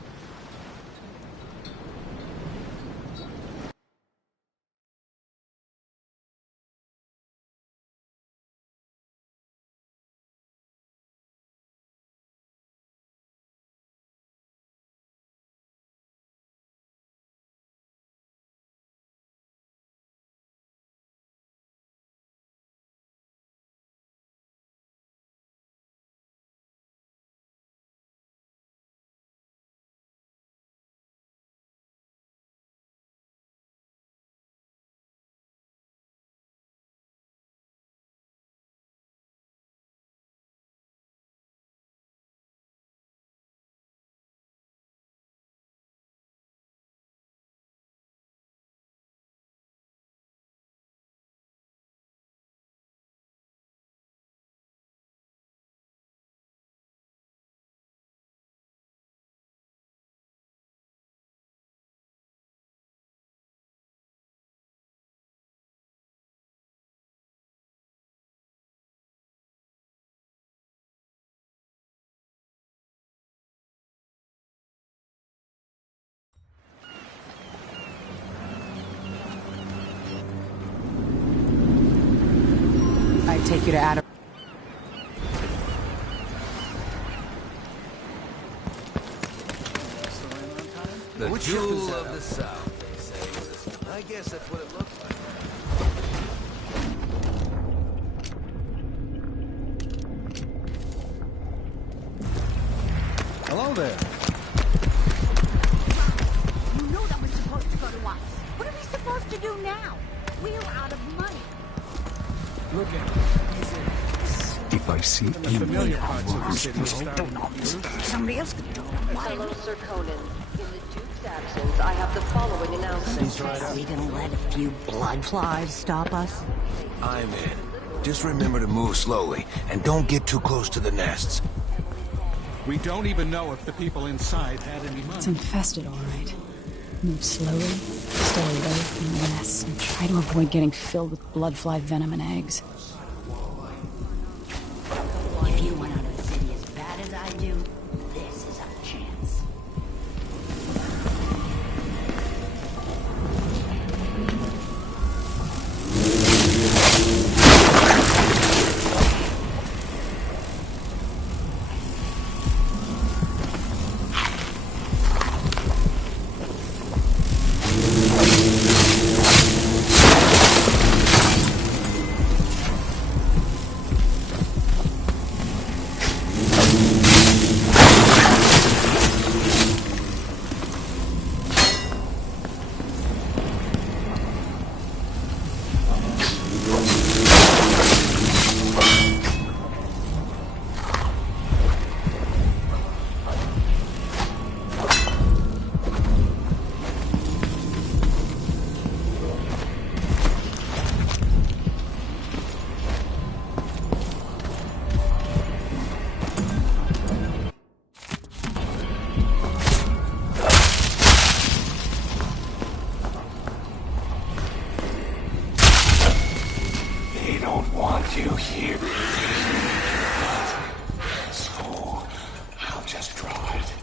I'd take you to Adam. The jewel of the South, they say. I guess that's what it looks like. Hello there. You know that was supposed to go to us. What are we supposed to do now? We're out of money. Look at him. If I see anyone who is Somebody else can do it. Fellow Sir Conan, in the Duke's absence, I have the following announcement. We gonna let a few blood flies stop us? I'm in. Just remember to move slowly, and don't get too close to the nests. We don't even know if the people inside had any money. It's infested, all right. Move slowly, stay away from the nests, and try to avoid getting filled with bloodfly venom and eggs. If you went out of the city as bad as I do, this is our chance. You hear me? So, I'll just draw it.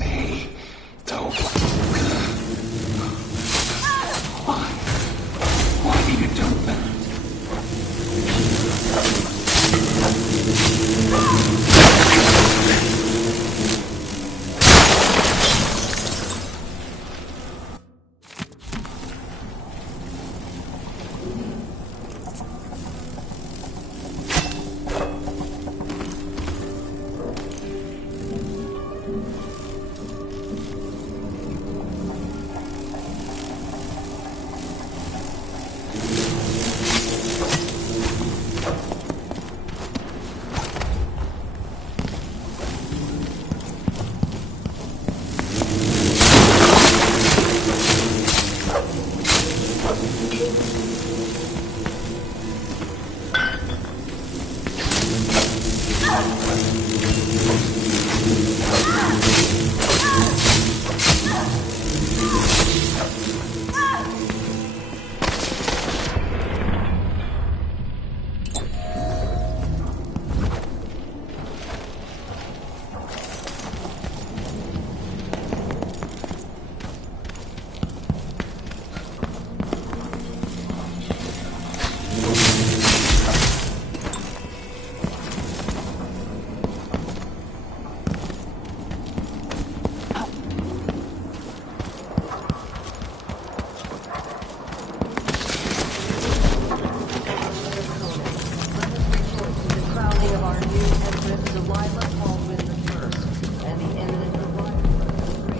Hey, don't. Why do you do that?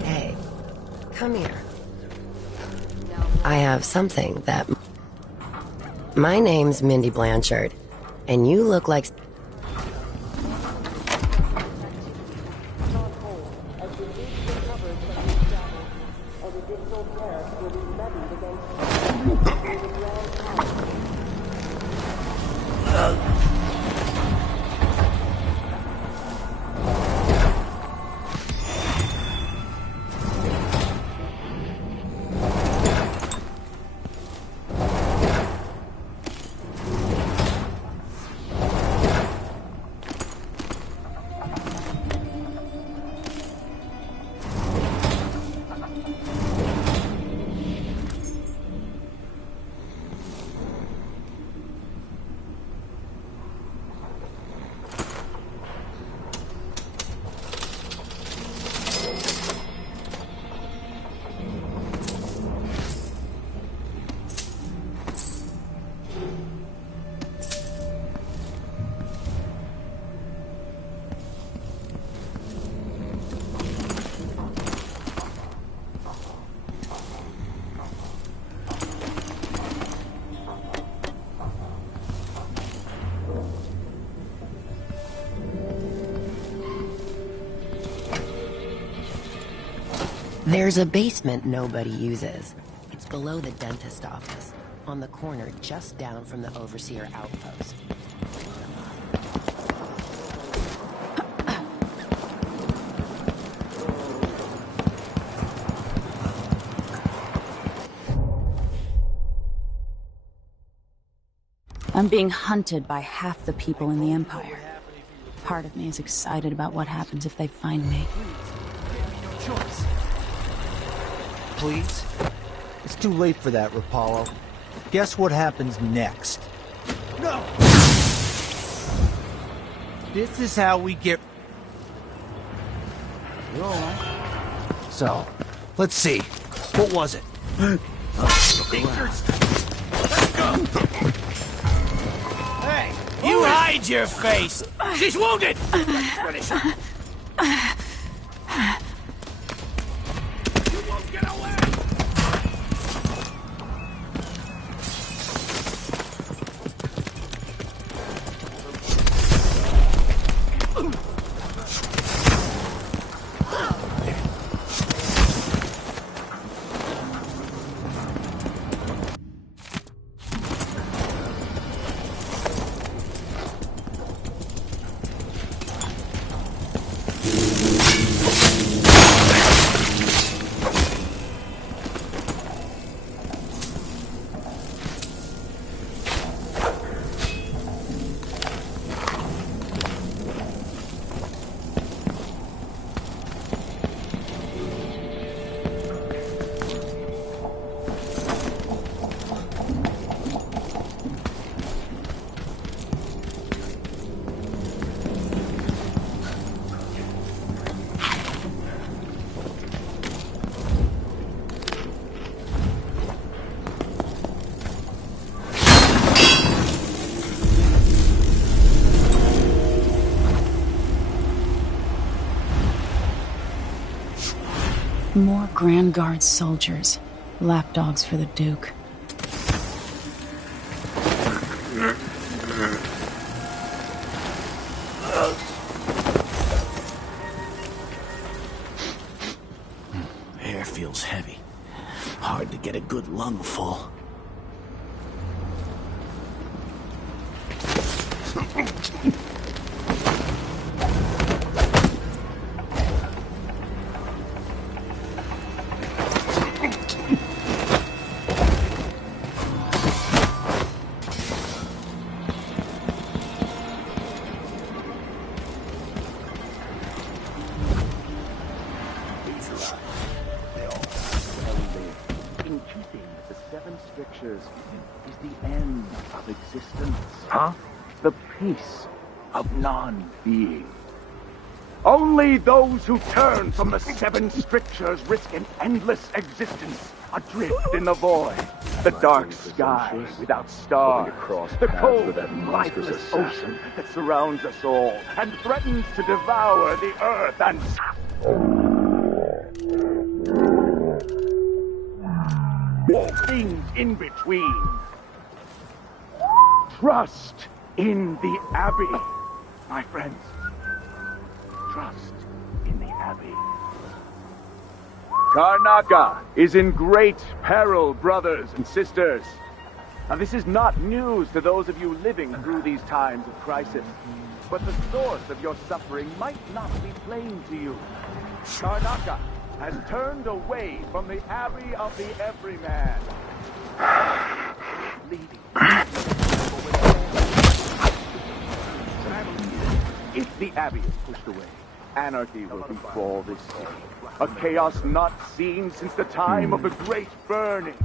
Hey, come here. I have something that... My name's Mindy Blanchard, and you look like... There's a basement nobody uses. It's below the dentist office, on the corner just down from the Overseer outpost. I'm being hunted by half the people in the Empire. Part of me is excited about what happens if they find me. Please? It's too late for that, Rapallo. Guess what happens next? No! This is how we get... You all right? So, let's see. What was it? Let's go! Hey! You hide your face! She's wounded! Let's finish her. You won't get away! More Grand Guard soldiers. Lapdogs for the Duke. Air feels heavy. Hard to get a good lungful. Is the end of existence. Huh? The peace of non-being. Only those who turn from the seven strictures risk an endless existence, adrift in the void. The dark sky without stars. The cold, lifeless ocean that surrounds us all and threatens to devour the earth and... all things in between. Trust in the Abbey, my friends. Trust in the Abbey. Karnaca is in great peril, brothers and sisters. Now, this is not news to those of you living through these times of crisis, but the source of your suffering might not be plain to you. Karnaca has turned away from the Abbey of the Everyman. If the Abbey is pushed away, anarchy will befall this city. A chaos not seen since the time of the Great Burning.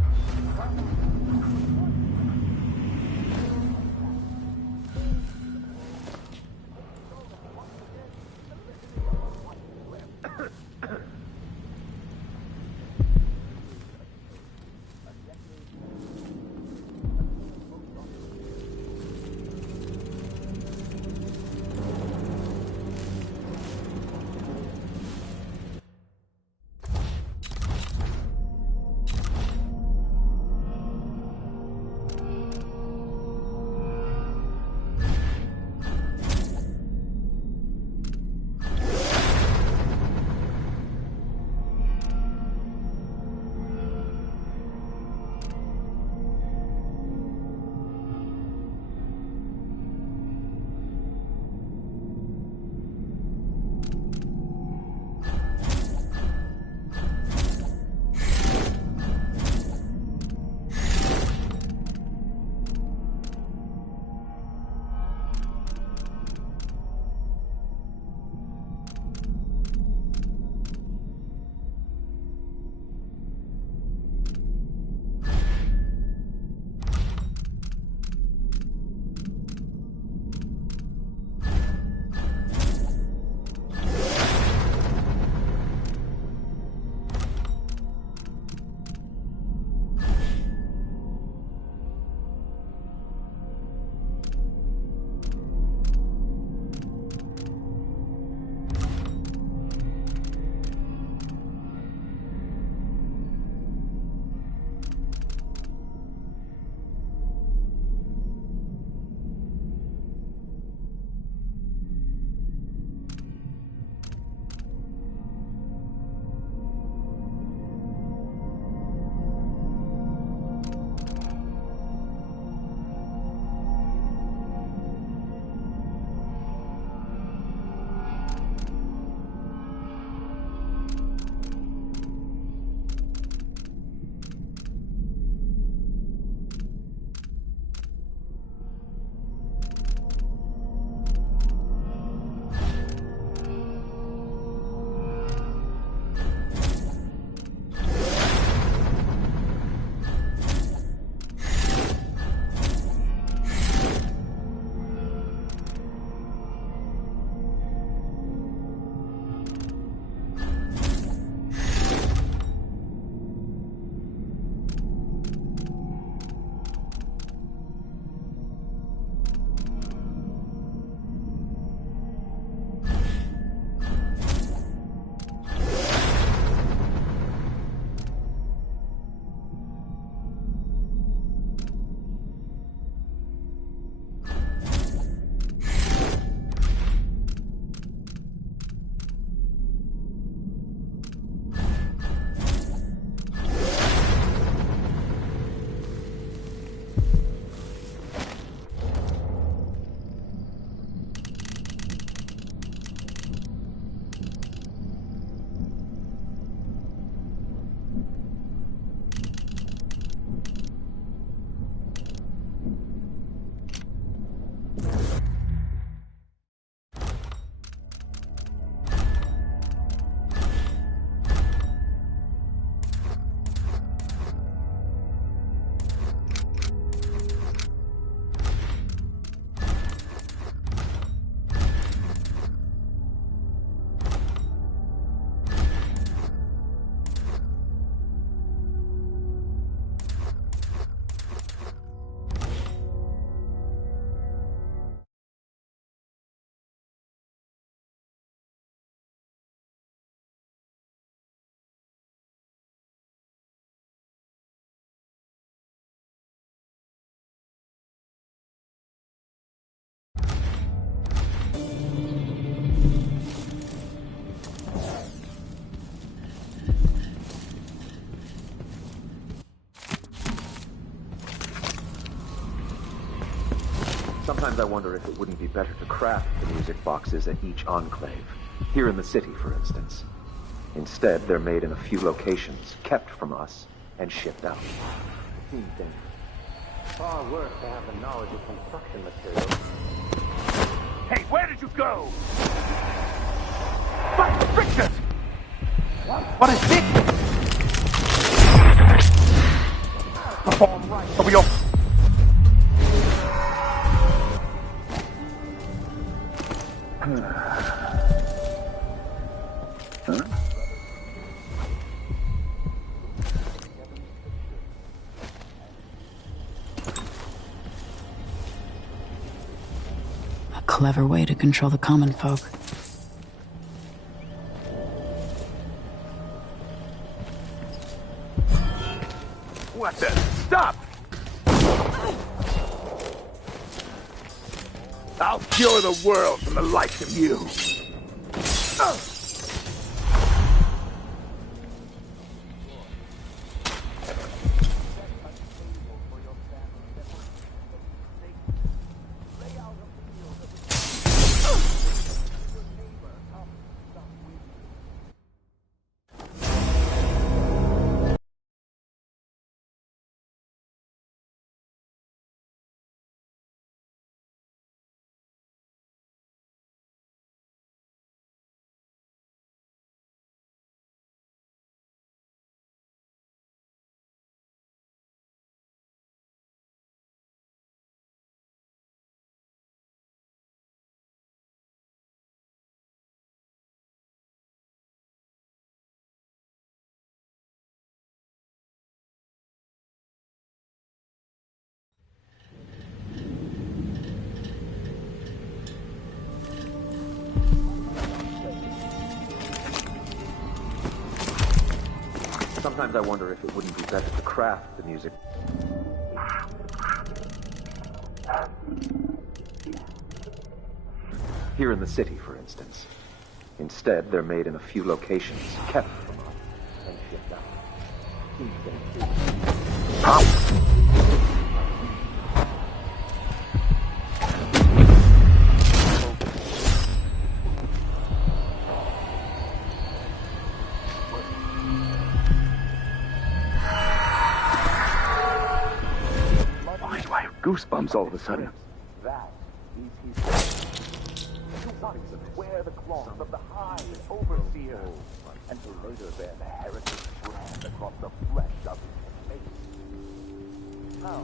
Sometimes I wonder if it wouldn't be better to craft the music boxes at each enclave. Here in the city, for instance. Instead, they're made in a few locations, kept from us, and shipped out. It seems dangerous. Far worse to have the knowledge of construction materials. Hey, where did you go? But Richard! What is this? Perform right, or we all... Huh? A clever way to control the common folk. What the? Stop! I'll cure the world from the likes of you. Sometimes I wonder if it wouldn't be better to craft the music. Here in the city, for instance. Instead, they're made in a few locations, kept from us, and shipped out. Seems dangerous. Goosebumps all of a sudden. That is his wear the cloth of the High Overseer, and to later bear the heritage brand across the flesh of his face. How?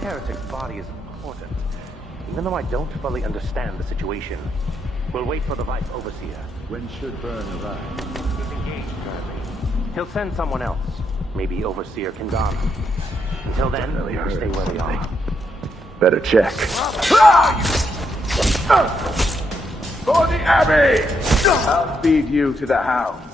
Heretic's body is important, even though I don't fully understand the situation. We'll wait for the Vice Overseer. When should Byrne arrive? He's engaged currently. He'll send someone else, maybe Overseer Kingana. Until then, we'll stay where we are. Better check. For the Abbey! I'll feed you to the hounds.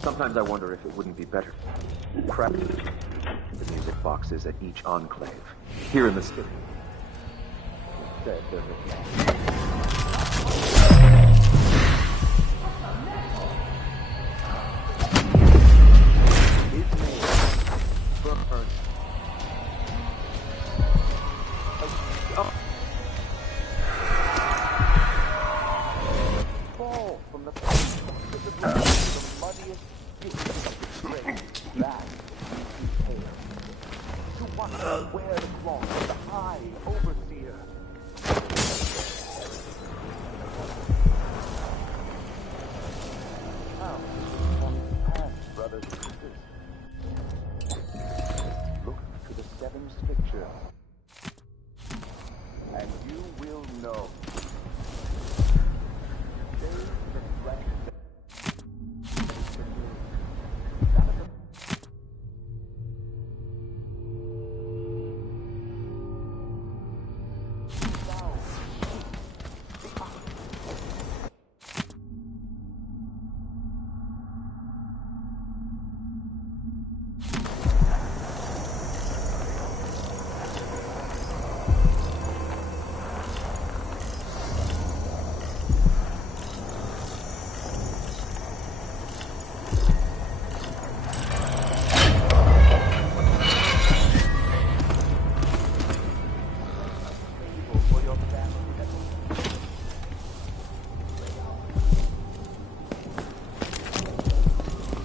Sometimes I wonder if it wouldn't be better. Craft the the music boxes at each enclave. Here in the city. Instead, they're mismanaged. Fall from the muddiest that to wonder where the claws of the High Overseer. Now, on past brothers and sisters, look to the seven scriptures, and you will know.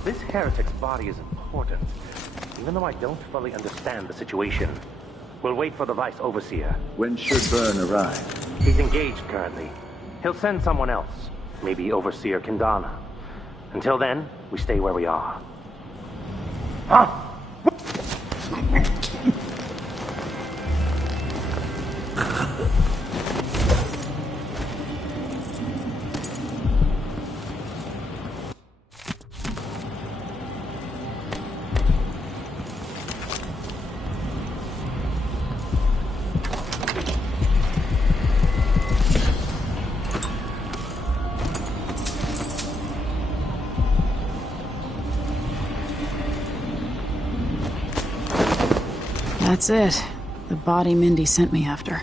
This heretic's body is important, even though I don't fully understand the situation. We'll wait for the Vice Overseer. When should Byrne arrive? He's engaged currently. He'll send someone else, maybe Overseer Kendana. Until then, we stay where we are. Huh? That's it. The body Mindy sent me after.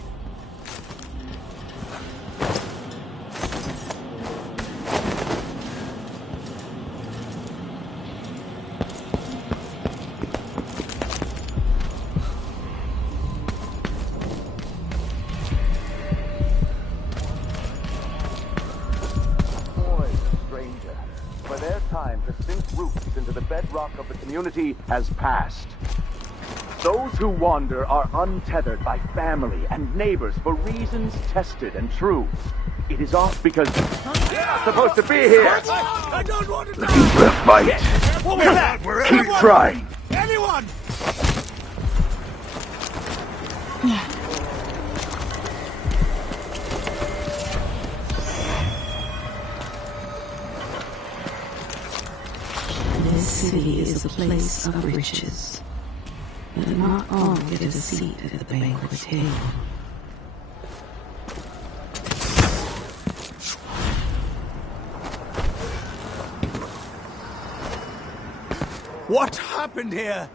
Boy, stranger, for their time to sink roots into the bedrock of the community has passed. Those who wander are untethered by family and neighbors for reasons tested and true. It is off because you're not supposed to be here. I don't want to die. Keep the fight. What was that? Keep trying. Anyone! This city is a place of riches. But not all get a seat at the banquet table. What happened here?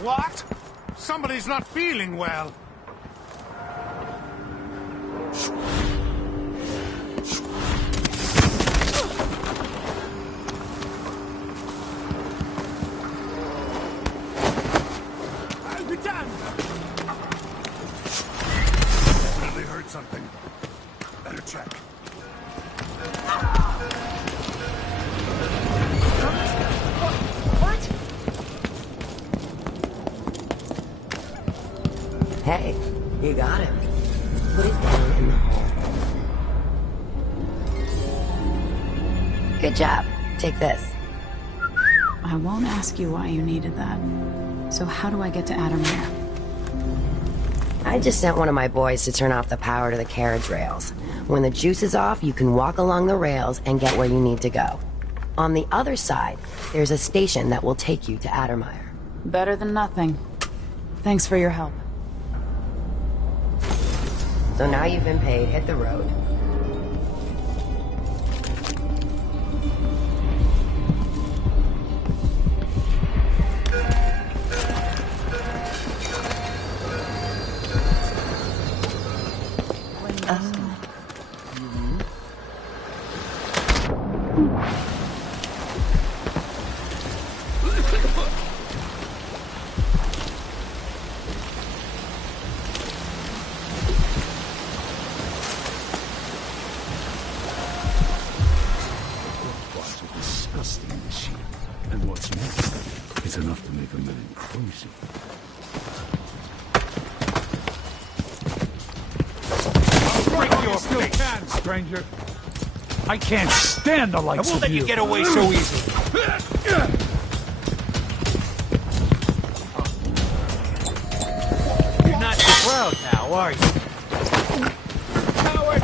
What? Somebody's not feeling well. I'll be damned! Definitely heard something. Better check. Hey, you got him. Put it down in the hole. Good job. Take this. I won't ask you why you needed that. So how do I get to Addermere? I just sent one of my boys to turn off the power to the carriage rails. When the juice is off, you can walk along the rails and get where you need to go. On the other side, there's a station that will take you to Addermire. Better than nothing. Thanks for your help. So now you've been paid, hit the road. Stranger. I can't stand the likes of you. I won't let you get away so easily. You're not too proud now, are you? Coward!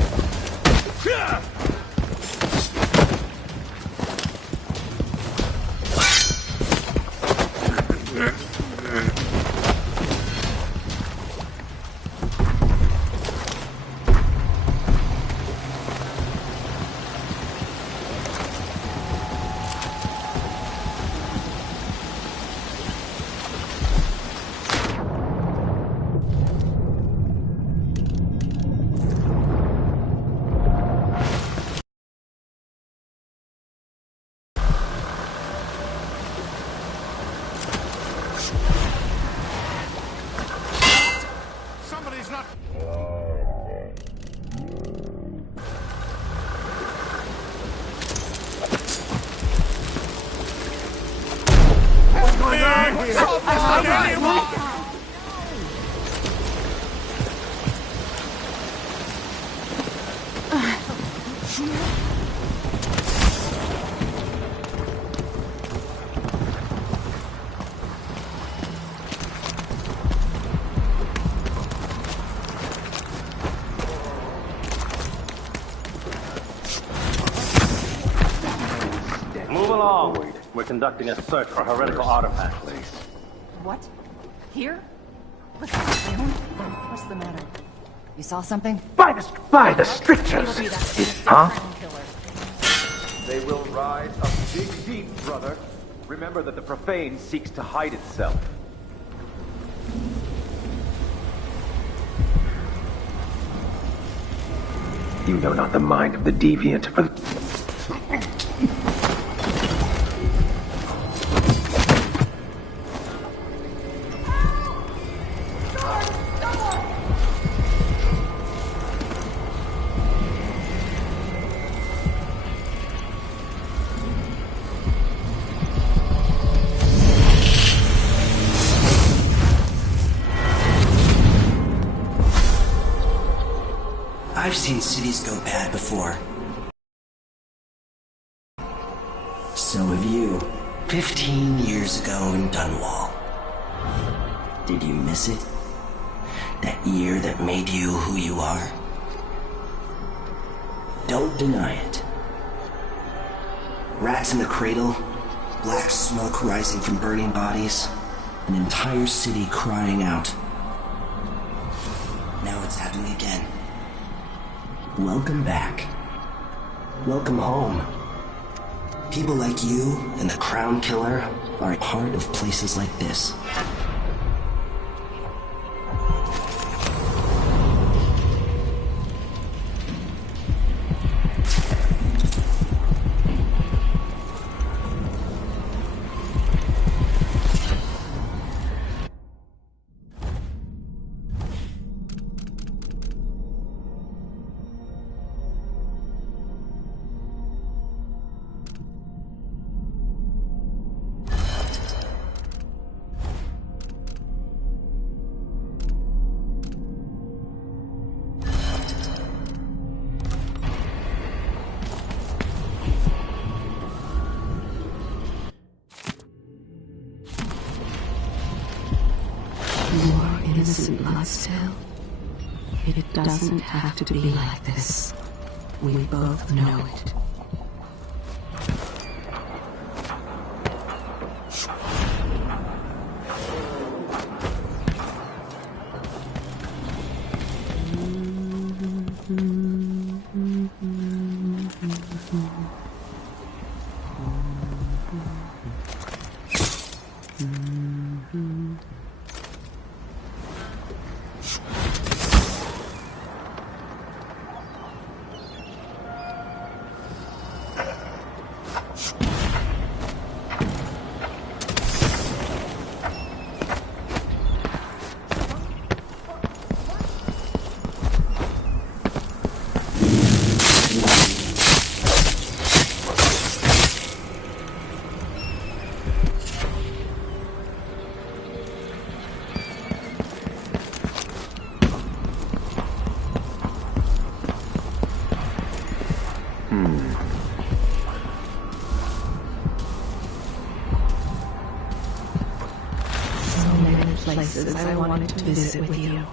We're conducting a search for heretical artifacts. What? Here? Listen, Leon, what's the matter? You saw something? By the strictures! Huh? They will rise up dig deep, brother. Remember that the profane seeks to hide itself. You know not the mind of the deviant, or I've seen cities go bad before. So have you. 15 years ago in Dunwall. Did you miss it? That year that made you who you are? Don't deny it. Rats in the cradle, black smoke rising from burning bodies, an entire city crying out. Now it's happening again. Welcome back. Welcome home. People like you and the Crown Killer are a part of places like this. More innocent blood still. It doesn't have to be like this. We both know it. Places I wanted to visit with you.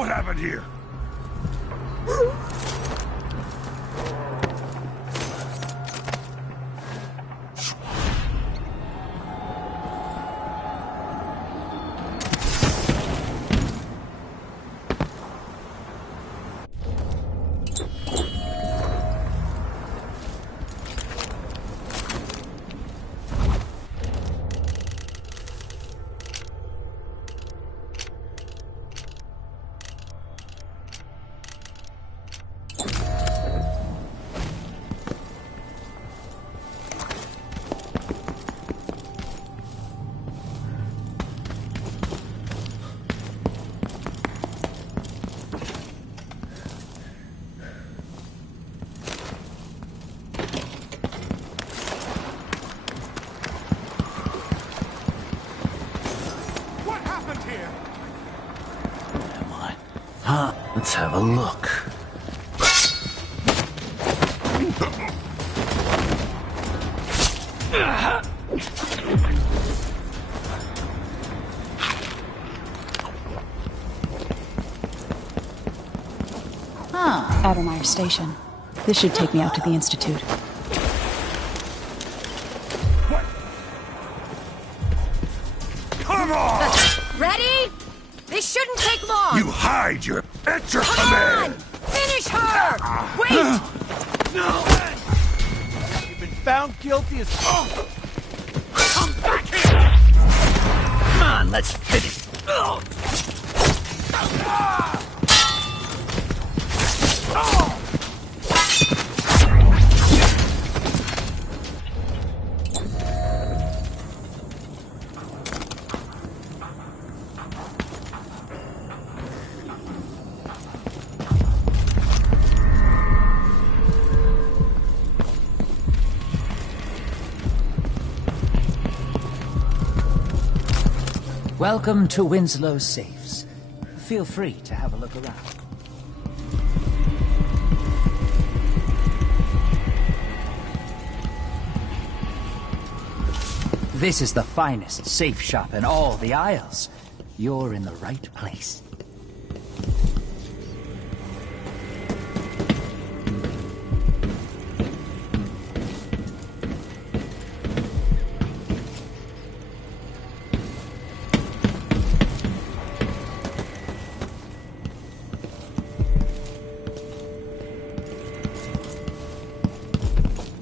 What happened here? Let's have a look. Addermeyer Station. This should take me out to the Institute. Come on! Ready? This shouldn't take long! You hide your... At your Come command! on! Finish her! Wait! No! You've been found guilty as... Come back here! Come on, let's finish. Welcome to Winslow's Safes. Feel free to have a look around. This is the finest safe shop in all the Isles. You're in the right place.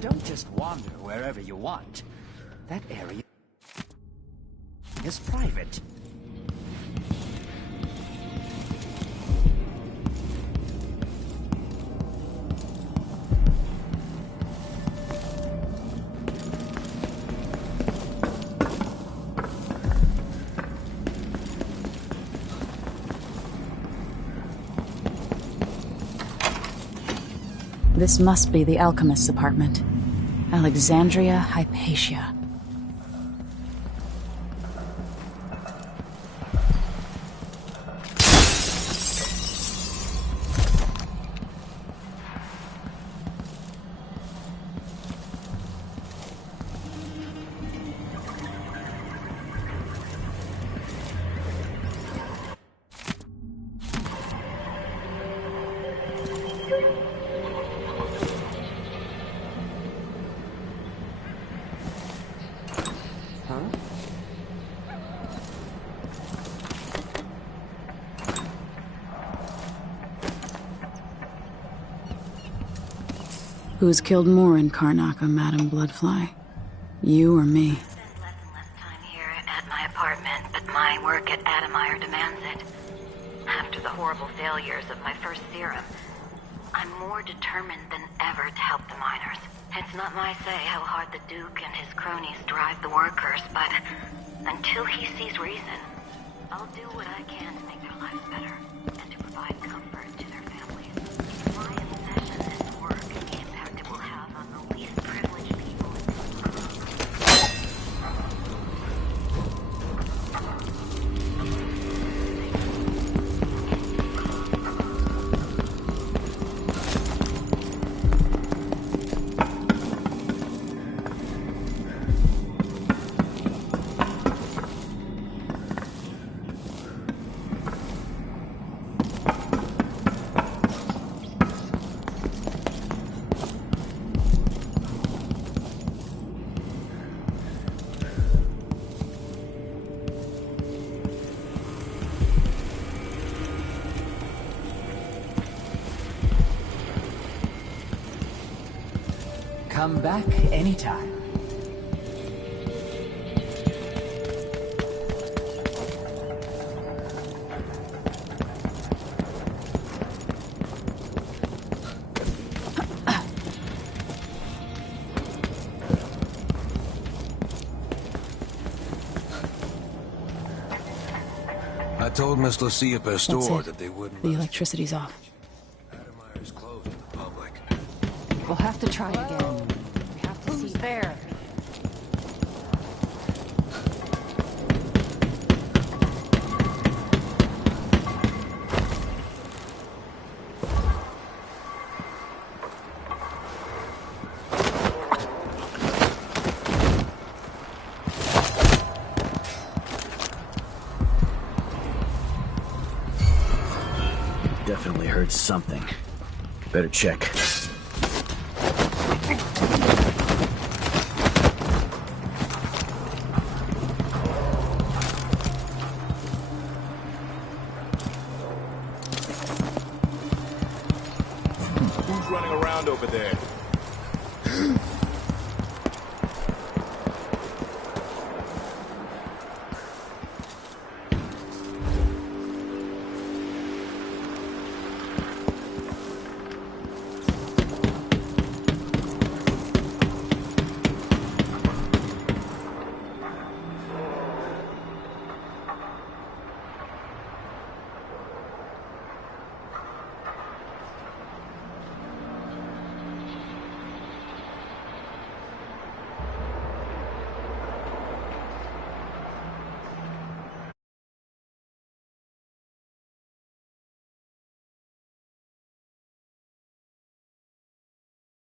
Don't just wander wherever you want. That area is private. This must be the alchemist's apartment. Alexandria Hypatia. Who's killed more in Karnaca, Madam Bloodfly? You or me? Here at my apartment, but my work at Addermeyer demands it. After the horrible failures of my first serum, I'm more determined than ever to help the miners. It's not my say how hard the Duke and his cronies drive the workers, but until he sees reason, I'll do what I can to make their lives better and to provide comfort to their families. My obsession is work and the impact it will have on the least privileged people in this world. Come back anytime. I told Miss Lucia Pastor that they wouldn't. The electricity's off. Adamire's closed to the public. We'll have to try again. We have to see there. Definitely heard something. Better check. Who's running around over there?